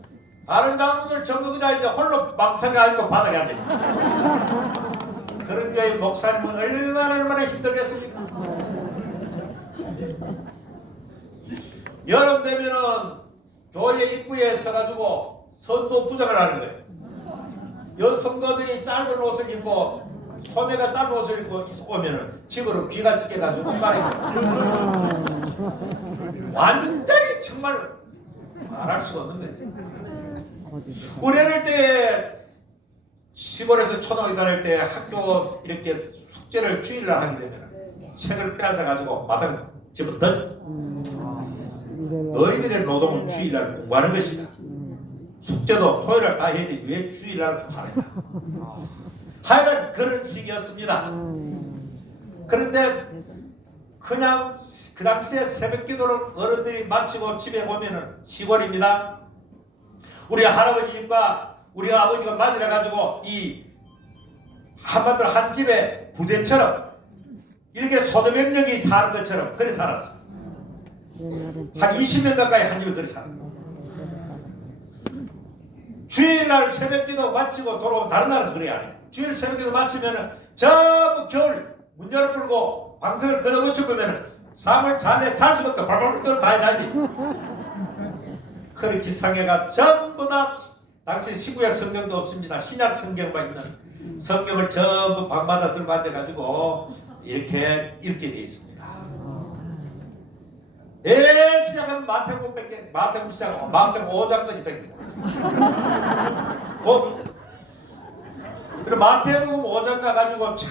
다른 장로들 전부 의자인데 홀로 방석에 앉고 바닥에 앉아있죠. 그런 교회 목사님은 얼마나 힘들겠습니까? 여름 되면은 교회 입구에 서가지고 선도 부장을 하는 거예요. 여성도들이 짧은 옷을 입고 소매가 짧은 옷을 입고 오면은 집으로 귀가시켜가지고 가리고, 완전히 정말 말할 수가 없는 거예요. 우리 어릴 때 시골에서 초등학교 다닐 때 학교 이렇게 숙제를 주일날 하게 되면 책을 빼앗아가지고 마당에 집어 던져. 너희들의 노동은 주일날 공부하는 것이다. 숙제도 토요일날 다 해야 되지 왜 주일날 하느냐. 하여간 그런 시기였습니다. 그런데 그냥 그 당시에 새벽 기도를 어른들이 마치고 집에 오면은, 시골입니다. 우리 할아버지 집과 우리 아버지가 맞이해 가지고 이 한반도 한 집에 부대처럼 이렇게 소도몇 명이 사는 것처럼 그래 살았어요. 한 20명 가까이 한 집에 그래 살았어요. 주일날 새벽기도 마치고 돌아오면, 다른 날은 그래 안 해. 주일 새벽기도 마치면은 전부 겨울 문 열어 풀고 방석을 걷어붙여 보면은 잠을 자네 잘 수가 없다. 발발 떨어 다 해놔야 돼. 그렇게 상해가 전부 다 당시 시구약 성경도 없습니다. 신약 성경만 있는 성경을 전부 방마다 들고 앉아가지고 이렇게 읽게 되어 있습니다. 제일 시작은 마태복음 시작하고 마태복음 5장까지 뺏긴 거죠. 그리고 마태복음 5장 가가지고 참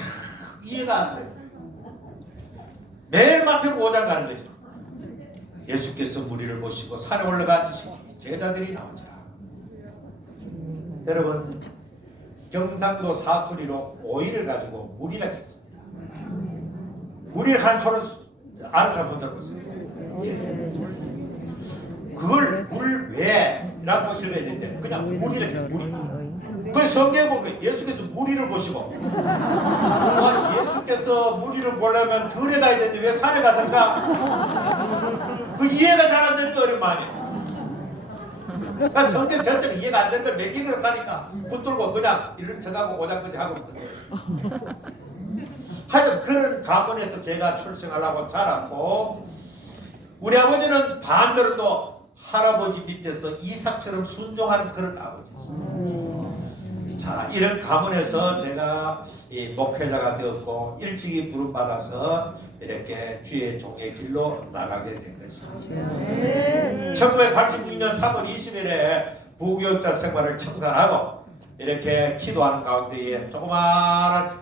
이해가 안 돼요. 매일 마태복음 5장 가는 거죠. 예수께서 무리를 보시고 산에 올라가 앉으시니 제자들이 나오자. 여러분, 경상도 사투리로 오이를 가지고 무리라고 했습니다. 무리를 한 손은 아는 사람 손 들고 있습니다. 예. 그걸 물외라고 읽어야 되는데 그냥 무리를 해요. 무리. 그 성경에 보면 예수께서 무리를 보시고, 예수께서 무리를 보려면 들에 가야 되는데 왜 산에 갔을까? 그 이해가 잘 안 되는 게 어려운 마음이에요. 그러니까 성경 전체가 이해가 안 되는 걸 몇 개를 가니까 붙들고 그냥 이런 척하고 오장거지 하고 있거든요. 하여튼 그런 가문에서 제가 출생하려고 자랐고 우리 아버지는 반대로 또 할아버지 밑에서 이삭처럼 순종하는 그런 아버지였어요. 자, 이런 가문에서 제가 이 목회자가 되었고 일찍이 부름받아서 이렇게 주의 종의 길로 나가게 된 것입니다. 1986년 3월 20일에 부교육자 생활을 청산하고 이렇게 기도하는 가운데에 조그마한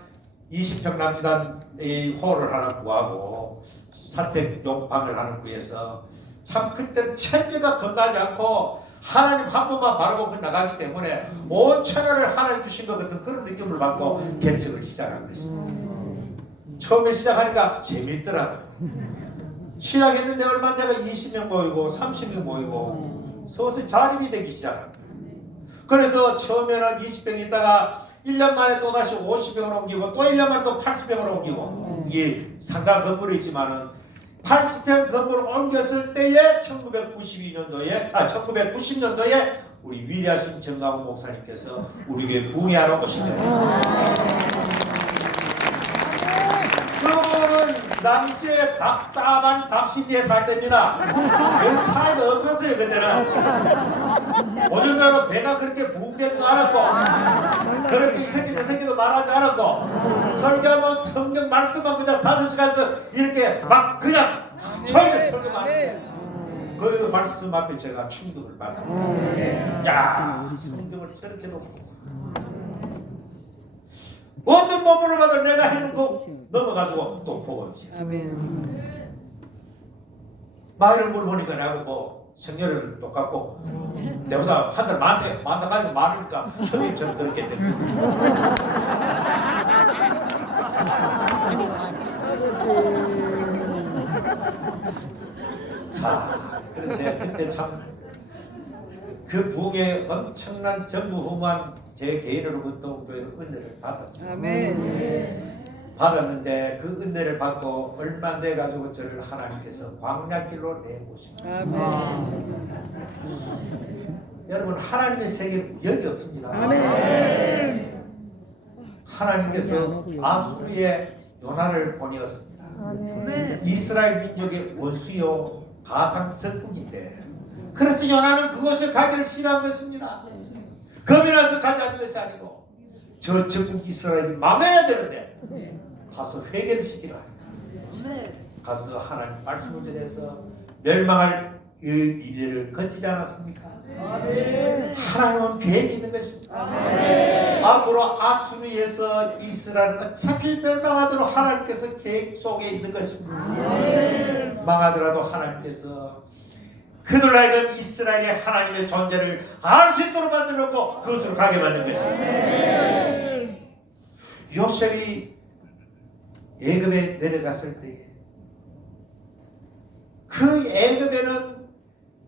20평 남짓한 이 홀을 하나 구하고 사택 욕방을 하나 구해서 참 그때는 천재가 겁나지 않고 하나님 한 번만 바라보고 나가기 때문에 온 천하를 하나님 주신 것 같은 그런 느낌을 받고 개척을 시작한 것입니다. 처음에 시작하니까 재밌더라고요. 시작했는데 얼마 내가 20명 모이고 30명 모이고 서서히 자립이 되기 시작합니다. 그래서 처음에는 20병 있다가 1년 만에 또다시 50병으로 옮기고 또 1년 만에 또 80병으로 옮기고 이게 상가 건물이 있지만은 80평 건물을 옮겼을 때에 1990년도에 우리 위대하신 정강훈 목사님께서 우리 교회 부흥회하러 오신 거예요. 그분은 당시에 답답한 답신리에 살 때입니다. 별 차이가 없었어요 그때는. 오전대로 배가 그렇게 부흥되지도 않았고 그렇게 이 새끼 저 새끼도 말하지 않았고 설교하면 성경 말씀만 그냥 5시간에서 이렇게 막 그냥 저희를 설교하는 그 말씀 앞에 제가 충격을 받았어요. 야, 성경을 저렇게도 어떤 본문을 봐도 내가 해놓은 거 넘어가지고 또 보고 있어요. 말을 물어보니까 내가 뭐 성렬을 똑같고 내보다 한 살 많다 가지고 많으니까 형님 저는 그렇게 됩니다. 자, 그런데 그때 참 그 부흥에 엄청난 전무후무한 제 개인으로부터 그 은혜를 받았죠. 받았는데 그 은혜를 받고 얼마 안 돼 가지고 저를 하나님께서 광야길로 내모십니다. 여러분 하나님의 세계는 여기 없습니다. 하나님께서 아수르의 요나를 보내었습니다. 이스라엘 민족의 원수요 가상 적국인데 그래서 요나는 그곳에 가기를 싫어한 것입니다. 겁이 나서 가지 않는 것이 아니고 저 적국 이스라엘이 망해야 되는데 가서 회개를 시키라. 가서 하나님 말씀을 전해서 멸망할 그 미래를 건지지 않았습니까? 하나님은 계획이 있는 것입니다. 앞으로 아수르에서 이스라엘은 어차피 멸망하도록 하나님께서 계획 속에 있는 것입니다. 망하더라도 하나님께서 그들 하여금 이스라엘의 하나님의 존재를 알 수 있도록 만들어놓고 그것으로 가게 만든 것입니다. 요셉이 애굽에 내려갔을 때에 그 애굽에는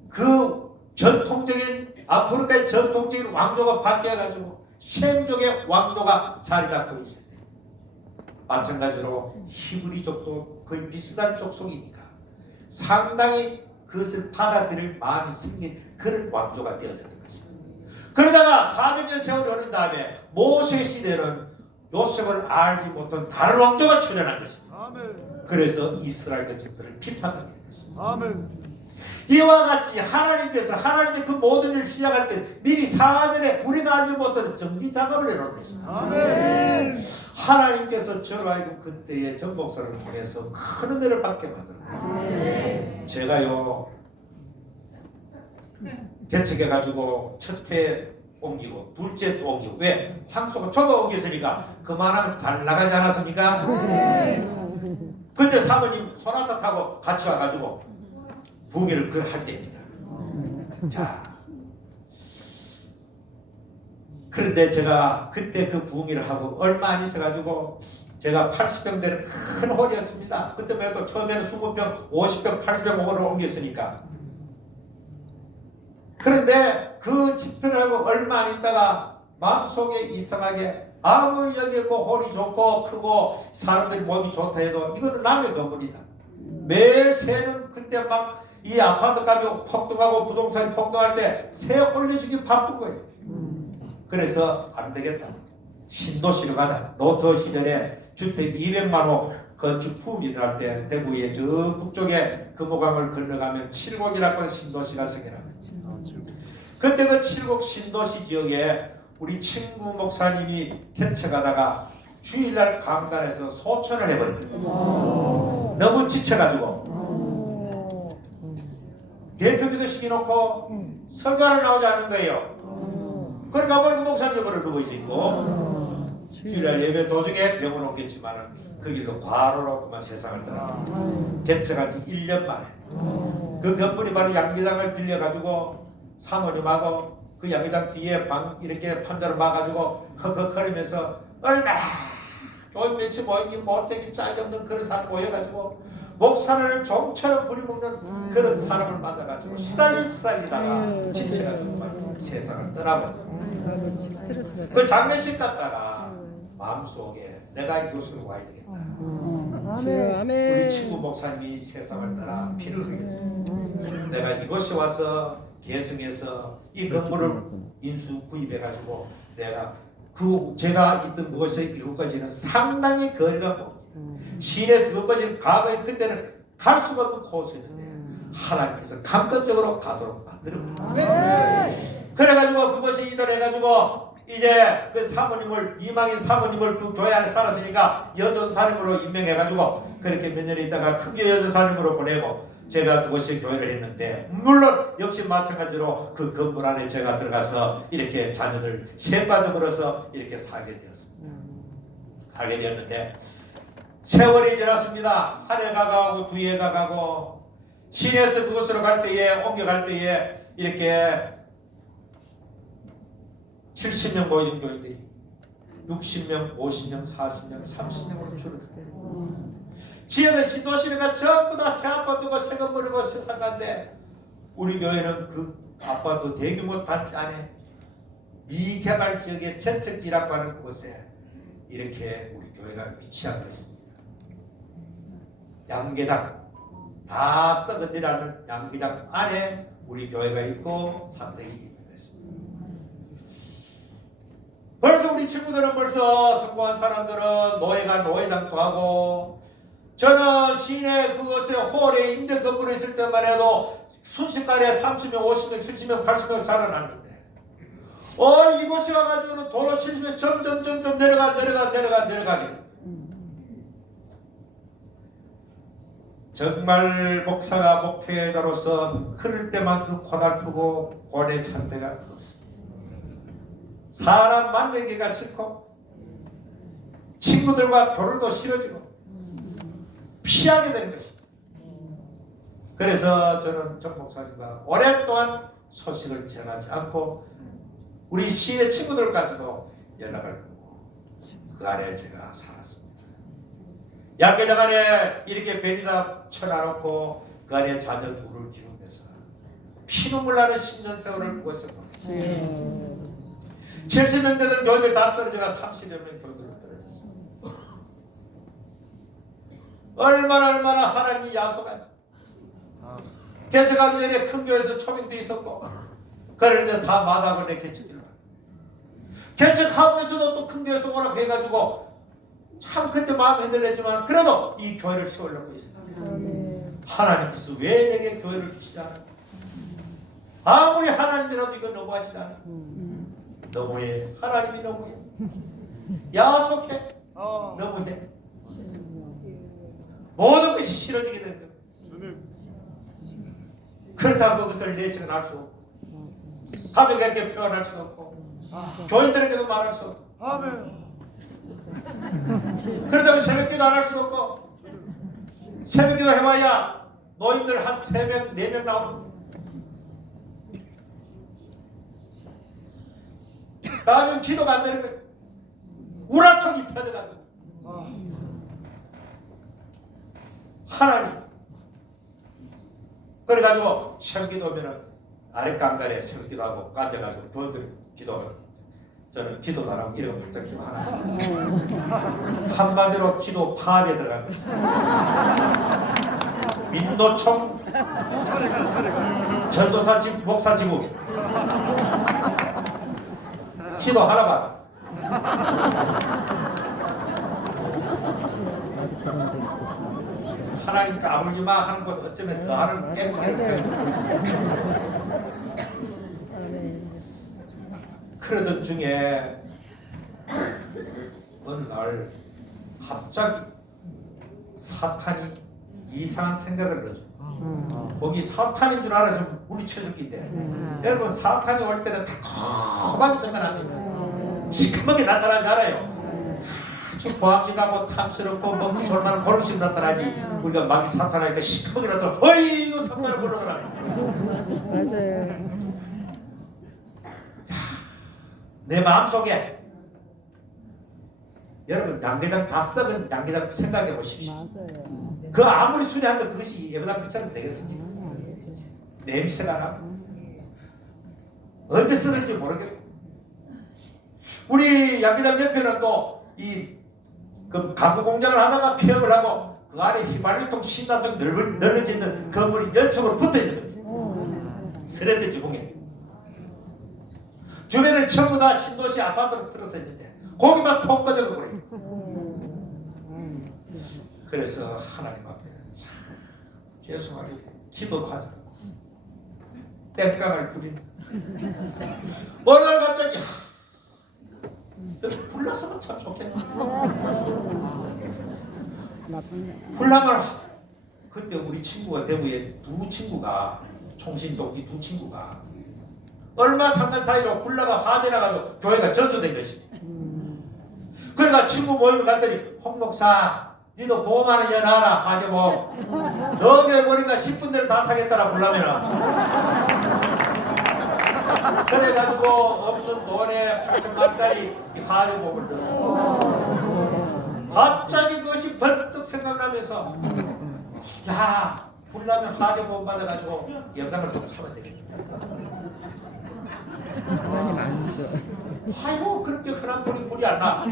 그 전통적인 아프리카의 전통적인 왕조가 바뀌어가지고 셈족의 왕조가 자리 잡고 있을 때 마찬가지로 히브리족도 거의 비슷한 족속이니까 상당히 그것을 받아들일 마음이 생긴 그런 왕조가 되어졌던 것입니다. 그러다가 400년 세월이 흐른 다음에 모세 시대는 요셉을 알지 못한 다른 왕조가 출현한 것입니다. 그래서 이스라엘 백성들을 비판하게 된 것입니다. 이와 같이 하나님께서 하나님의 그 모든 일을 시작할 때 미리 사전에 우리가 알지 못하는 정리 작업을 해놓은 것입니다. 하나님께서 저로 하여금 그때의 전 목사를 통해서 큰 은혜를 받게 만들었어요. 제가요 개척해가지고 첫해 옮기고 둘째 또 옮기고 왜? 장소가 좁아 옮겼으니까 그만하면 잘 나가지 않았습니까? 그때 사모님 소나타 타고 같이 와가지고 부흥회를 할 때입니다. 자, 그런데 제가 그때 그 부흥회를 하고 얼마 안 있어가지고 제가 80병 되는 큰 홀이었습니다. 그때만 해도 처음에는 20병, 50병, 80병 홀을 옮겼으니까. 그런데 그 집회를 하고 얼마 안 있다가 마음속에 이상하게 아무리 여기 뭐 홀이 좋고 크고 사람들이 모이기 좋다 해도 이거는 남의 건물이다. 매일 새는 그때 막 이 아파트 값이 폭등하고 부동산이 폭등할 때 세 올려주기 바쁜 거예요. 그래서 안 되겠다. 신도시로 가자. 노트 시절에 주택 200만 호 건축 붐이 일어날 때 대구의 저 북쪽에 금호강을 건너가면 칠곡이라고 하는 신도시가 생겨납니다. 그때 그 칠곡 신도시 지역에 우리 친구 목사님이 개척하다가 주일날 강단에서 소천을 해버립니다. 너무 지쳐가지고 대표기도 시켜놓고 설교를 나오지 않는 거예요. 그러니까 뭐 목사님 버를 그거 있고 주일날 예배 도중에 병을 옮겼지만은 그 길로 과로로 그만 세상을 떠나. 개척한 지 1년 만에 그 건물이 바로 양계장을 빌려가지고 사모님하고 그 양계장 뒤에 방 이렇게 판자를 막아가지고 헉헉거리면서 얼마나 좋은 며칠 모이기 못되기 짝이 없는 그런 사람 모여가지고 목사를 종처럼 부리먹는 그런 사람을 만나가지고 시달리다가 지쳐가지고 그만 세상을 떠나버려. 그 장례식 갔다가 마음속에 내가 이곳으로 와야 되겠다. 우리 친구 목사님이 세상을 떠나 피를 흘렸어요. 내가 이곳에 와서 계승해서 이 건물을 인수 구입해가지고 내가 제가 있던 그곳에 이곳까지는 상당히 거리가 멉니다. 시내에서 그것까지 과거에 그때는 갈 수가 없는 코스였는데 하나님께서 강권적으로 가도록 만들어버렸어요. 그래가지고 그것이 이전해가지고 이제 그 사모님을 이망인 사모님을 그 교회 안에 살았으니까 여전사님으로 임명해가지고 그렇게 몇 년 있다가 크게 여전사님으로 보내고 제가 그곳에 교회를 했는데 물론 역시 마찬가지로 그 건물 안에 제가 들어가서 이렇게 자녀들 셋받음으로서 이렇게 살게 되었습니다. 살게 되었는데 세월이 지났습니다. 한 해가 가고 두 해가 가고 시내에서 그곳으로 갈 때에 옮겨갈 때에 이렇게 70명 모이는 교인들이 60명, 50명, 40명, 30명으로 줄어들어요. 지역의 신도시가 전부 다 새 아파트고 새 건물이고 세상 간데 우리 교회는 그 아파트 대규모 단지 안에 미개발 지역의 재척지라고 하는 그곳에 이렇게 우리 교회가 위치하고 있습니다. 양계장 다 썩은이라는 양계장 안에 우리 교회가 있고 산택이 있는 것입니다. 벌써 우리 친구들은 벌써 성공한 사람들은 노예가 노예당도 하고 저는 시내 그곳에 홀에 임대 건물에 있을 때만 해도 순식간에 30명, 50명, 70명, 80명 자라났는데 이곳에 와가지고는 도로 70명 점점 내려가게 돼. 정말 목사가 목회자로서 흐를 때만 그 고달프고 고뇌 찰 때가 없습니다. 사람 만나기가 싫고 친구들과 교류도 싫어지고 피하게 되는 것입니다. 그래서 저는 정 목사님과 오랫동안 소식을 전하지 않고 우리 시의 친구들까지도 연락을 하고 그 안에 제가 살았습니다. 양계장 안에 이렇게 베리다 쳐놔놓고 그 안에 자녀 둘을 키우면서 피눈물 나는 10년 세월을 그곳에 보냈습니다. 70명 되던 교인들 다 떨어져가 30여 명 교인들로 떨어졌습니다. 얼마나 하나님이 야속한지. 개척하기 전에 큰 교회에서 초빙도 있었고 그런데 다 마다고 내 개척기를 개척하면서도 또 큰 교회에서 오라고 해가지고 참 그때 마음이 흔들렸지만 그래도 이 교회를 세우려고 있습니다. 하나님께서 왜 내게 교회를 주시지 않아? 아무리 하나님이라도 이거 너무하시지 않아? 너무해. 하나님이 너무해. 야속해. 너무해. 모든 것이 싫어지게 되는 거예요. 그렇다고 그것을 내색은 할 수 없고 가족에게 표현할 수 없고 교인들에게도 말할 수 없고 그렇다고 새벽기도 안 할 수 없고 새벽기도 해봐야 노인들 한 3명, 4명 나오는 나중에 기도가 안 되는 거예요. 우라통이 터져가지고 하나님 그래가지고 새벽기도 오면은 아래 강단에 새벽기도하고 앉아가지고 교인들이 기도하면 저는 기도도 안 하고 이런 불짝 기도 하나 한마디로 기도 파업에 들어간 거예요. 민노총 전도사 집 목사 지구 기도 하나 봐라. 하나님 까불지 마 하는 것 어쩌면 더 하는 깨끗해. 그러던 중에 어느 날 갑자기 사탄이 이상한 생각을 넣어줘. 거기 사탄인 줄 알아서 물리쳐줬긴데 여러분 사탄이 올 때는 달콤하게 접근합니다. 시커멓게 나타나지 않아요. 아주 보악기가고 탐스럽고 먹고 솔만한 그런 식으로 나타나지. 우리가 막 사탄하니까 시커멓게 나타나 어이 이거 사탄을 불러더라. 맞아요. 내 마음속에 여러분 양계장 다 썩은 양계장 생각해 보십시오. 맞아요. 그 아무리 순회한도 그것이 예배당 그처럼 되겠습니까? 냄새가 나고 언제 쓰는지 모르겠고 우리 양계장 옆에는 또 이 그 가구 공장을 하다가 폐업을 하고 그 안에 휘발유통 신나통 널려져 있는 건물이 연속으로 붙어 있는 겁니다. 스레드 지붕에 주변에 전부 다 신도시 아파트로 들어서 있는데 거기만 통 꺼져가 버려요. 그래서 하나님 앞에 죄송하게 기도도 하자. 땜깡을 부리는 어느 날 갑자기 불났으면 참 좋겠네. 불나면 그때 우리 친구가 대구에 두 친구가 총신동기 두 친구가 얼마 상간 사이로 불나가 화재 나가지고 교회가 전소된 것입니다. 그러니까 친구 모임을 갔더니 홍 목사 니도 보험 하나 연하라 화재 보험 너게 보니까 10분 내로 다 타겠다라 불나면은 그래가지고 없는 돈에 8천만짜리 이 화재 보험을 넣어 갑자기 그것이 번뜩 생각나면서 야 불나면 화재 보험 받아가지고 예배당을 좀 사면 되겠다. 하나님 안 줘. 아이고 그렇게 흔한 불이 안 나.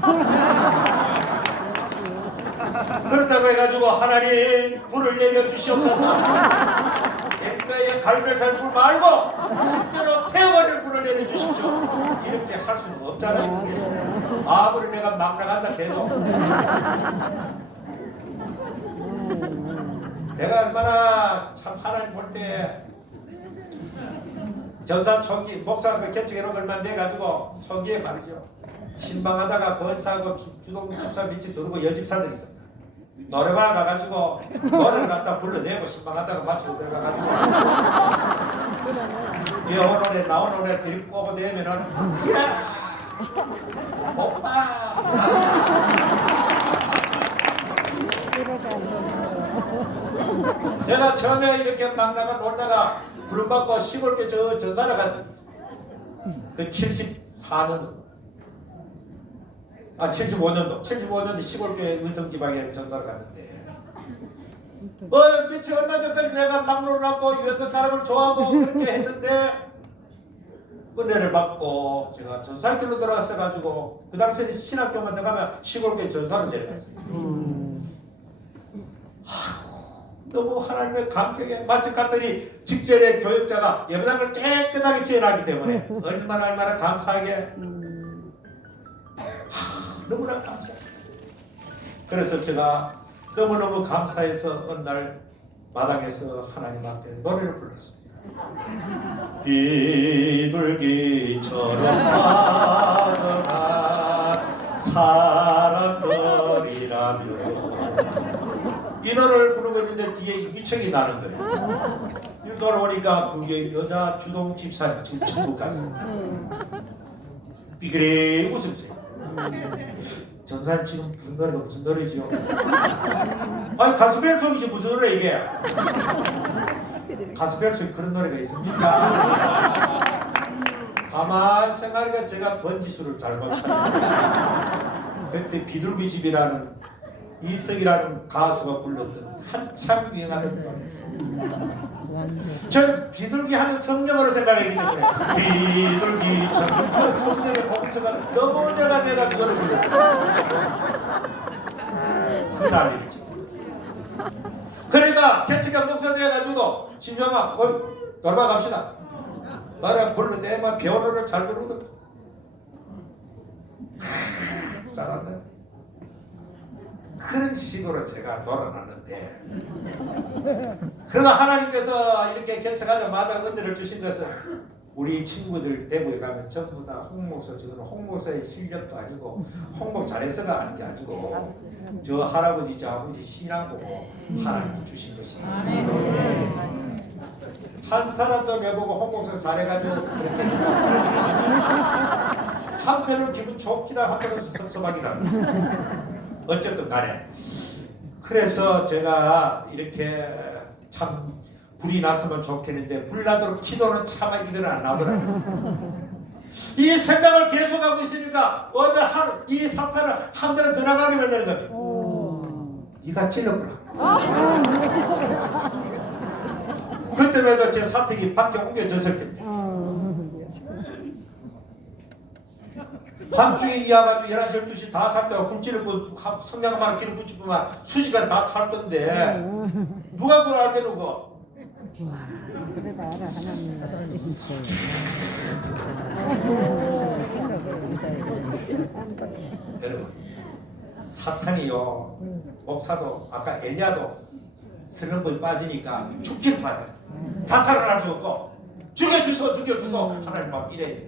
그렇다고 해가지고 하나님 불을 내려주시옵소서. 옛날에 갈멜살 불 말고 실제로 태워버릴 불을 내려주십시오. 이렇게 할 수는 없잖아요. 그래서 아무리 내가 막 나간다 해도 내가 얼마나 참 하나님 볼 때 전사 초기 목사 그 개척해놓은 걸 얼마 내가지고 초기에 말이죠. 신방하다가 권사하고 주동 집사 밑에 들어오고 여집사들이 있었다. 노래방 가가지고 노래를 갖다 불러내고 신방하다가 마치고 들어가가지고 여온 노래 나온 노래 드립 꼽아 내면은 이야 오빠 제가 처음에 이렇게 막 나가 놀다가 부름받고 시골께 저 전사를 간 적이 있어요. 그 74년도 75년도 시골교회 의성지방에 전사를 갔는데 며칠 얼마 전까지 내가 막노를 하고 유해권 가락을 좋아하고 그렇게 했는데 은혜를 받고 제가 전사길로 돌아갔어가지고 그 당시에는 신학교만 들어가면 시골교회 전사로 내려갔어요. 너무 하나님의 감격에 마치 갔더니 직전에 교육자가 예배당을 깨끗하게 지어놨기 때문에 얼마나 감사하게 너무나 감사해요. 그래서 제가 너무너무 감사해서 어느 날 마당에서 하나님 앞에 노래를 불렀습니다. 비둘기처럼 빠져간 사람들이라며 이 노래를 부르고 있는데 뒤에 이기청이 나는 거예요. 이 노래 오니까 그게 여자 주동 집사님 지금 천국 갔어요. 삐그레 웃으세요. 전사님 지금 부른 노래가 무슨 노래지요? 아니 가스펠 속이지 무슨 노래 이게? 가스펠 속에 그런 노래가 있습니까? 가만 생각하니까 제가 번지수를 잘못 찾았어요. 그때 비둘기집이라는 이석이라는 가수가 불렀던 한참 유행하는 노래였어요. 저는 비둘기 하면 성령으로 생각하기 때문에 비둘기처럼 성령의 복음서가 너무 내가 그 노래 불렀어요. 그날이지. 그러니까 개척교 목사 돼가지고도 심정아 놀러 갑시다. 나를 불렀는데 막 배우노를 잘 부르거든. 잘한다. 그런 식으로 제가 놀아놨는데 그러나 하나님께서 이렇게 개척하자마자 은혜를 주신 것은 우리 친구들 대구에 가면 전부 다 홍목사 지금 홍목사의 실력도 아니고 홍목 잘해서가 하는 게 아니고 저 할아버지 저 아버지 신앙 보고 하나님이 주신 것입니다. 한 사람도 내보고 홍목사 잘해가지고 그렇게 한편은 기분 좋기다 한편은 섭섭하기다. 어쨌든 간에 그래서 제가 이렇게 참 불이 났으면 좋겠는데 불나도록 기도는 차마 입에는 안 나오더라고요. 이 생각을 계속하고 있으니까 어느 이 사탄은 한 대로 들어가게 만드는 겁니다. 네가 찔러보라. 그때마다 제 사택이 밖에 옮겨졌을 텐데 밤중에 이와가지고 11시 12시 다 잡다가 굴찌르고 성냥을 하나 기름 붙이고만 수시간 다 탈 건데 누가 그걸 알게 누구 그래도 알아 하나님 있어요. 여러분 사탄이요 목사도 아까 엘리야도 슬럼프에 빠지니까 죽기를 바라요. 자살을 할 수 없고 죽여주소 하나님 막 이래.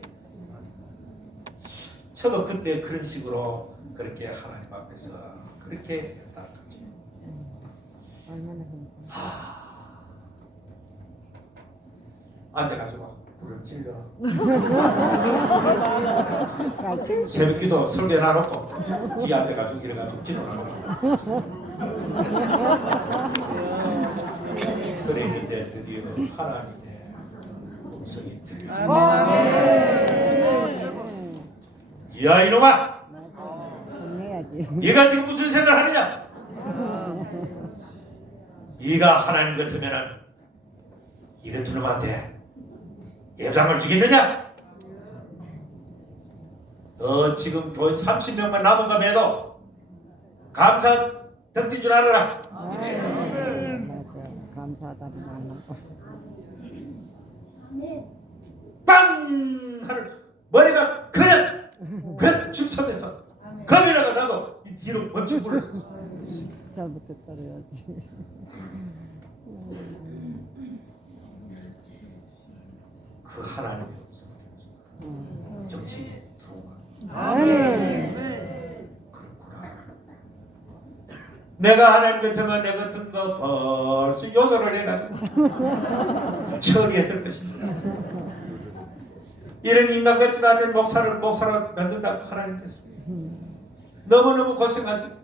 저도 그때 그런 식으로 그렇게 하나님 앞에서 그렇게 했다는 거죠. 얼마나 앉아가지고 불을 찔러 새벽기도 설계 놔놓고 뒤 앉아가지고 이래가지고 기도하고 그래 있는데 드디어 하나님의 음성이 들려집니다. 야 이놈아 혼내야지. 네가 지금 무슨 생각을 하느냐. 네가 하나님 같으면은 이런 놈한테 예감을 주겠느냐? 너 지금 교인 30명만 남은가 해도 감사 덕진 줄 알아라. 맞아. 감사하다는 마음. 빵 하는 머리가 그냥 즉섬에서 겁이 나가 나도 이 뒤로 멈추고 불렀었어. 잘못했다 그래야지. 그 하나님의 음성을 정신에 들어오고 그렇구나. 내가 하나님 같으면 내 같은 거 벌써 요소를 해가지고 처리했을 것입니다. 이런 인간 같지도 않은 목사로 만든다고 하나님께서 너무너무 고생하시고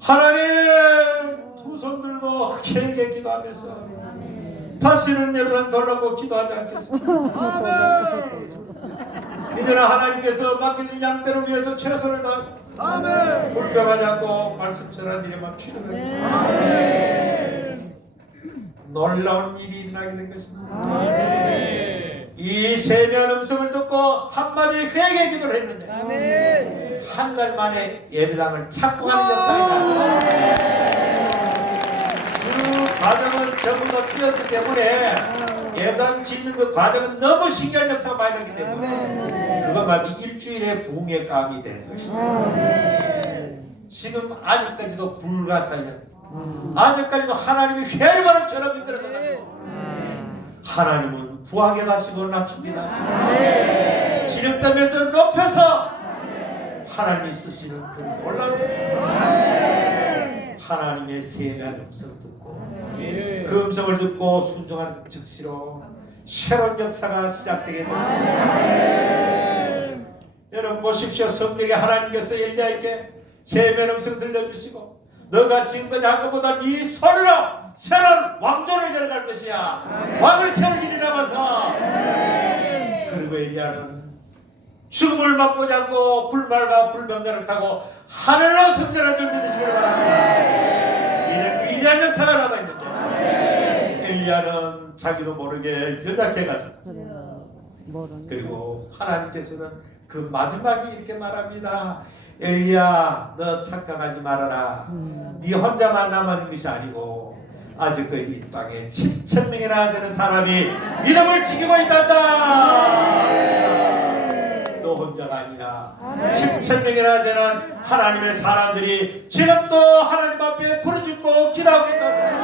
하나님 두 손 들고 길게 기도하면서 다시는 예배당 돌아오고 기도하지 않겠습니다. 이제는 하나님께서 맡겨진 양떼를 위해서 최선을 다하고 불평하지 않고 말씀 전하는 일에만 취하겠습니다. 놀라운 일이 일어나게 된 것입니다. 이 세미한 음성을 듣고 한마디 회개 기도를 했는데 한 달 만에 예배당을 착공하는 역사이다. 그 과정은 전부 다 뛰었기 때문에 예배당 짓는 그 과정은 너무 신기한 역사가 많이 났기 때문에 그것만 일주일에 부흥의 감이 되는 것입니다. 지금 아직까지도 불가사의한 아직까지도 하나님이 회리바람처럼 이끌어가지고 하나님은 부하게 하시고 낮추게 하시고 지름땀에서 높여서 하나님이 쓰시는 그 놀라운 것입니다. 하나님의 세미한 음성을 듣고 그 음성을 듣고 순종한 즉시로 새로운 역사가 시작되게 됩니다. 여러분 보십시오. 성경에 하나님께서 엘리야에게 세미한 음성 들려주시고 너가 지금까지 한 것보다 네 손으로 새로운 왕조를 열어갈 것이야. 왕을 세울 길이 남아서. 그리고 엘리야는 죽음을 맛보지 않고 불말과 불병자를 타고 하늘로 승천할 줄 믿으시기를 바랍니다. 이는 위대한 역사가 남아있는데 엘리야는 자기도 모르게 연약해가지고 그리고 하나님께서는 그 마지막에 이렇게 말합니다. 엘리야 너 착각하지 말아라. 네 혼자만 남은 것이 아니고 아직 그 이 땅에 7,000명이나 되는 사람이 믿음을 지키고 있단다. 너 혼자가 아니야. 7,000명이나 되는 하나님의 사람들이 지금도 하나님 앞에 부르짖고 기도하고 있단다.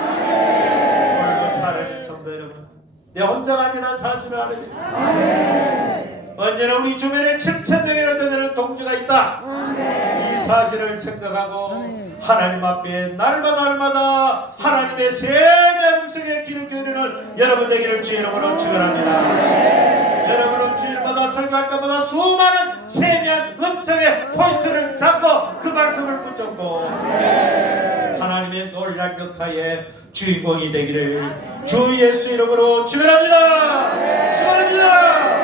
오늘도 사랑하는 성도 여러분, 내 혼자가 아니라는 사실을 알아야 됩니다. 언제나 우리 주변에 7,000명이나 되는 동지가 있다. 이 사실을 생각하고 하나님 앞에 날마다 하나님의 세미한 음성에 귀를 기울이는 여러분 되기를 주의 이름으로 축원합니다. 여러분은 주일마다 설교할 때마다 수많은 세미한 음성의 포인트를 잡고 그 말씀을 붙잡고 하나님의 놀랄 역사의 주인공이 되기를 주 예수 이름으로 축원합니다. 축원합니다.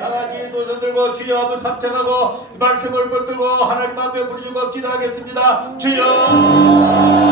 나같이 두 손 들고 주여 한번 삼창하고 말씀을 붙들고 하나님 앞에 부르짖고 기도하겠습니다. 주여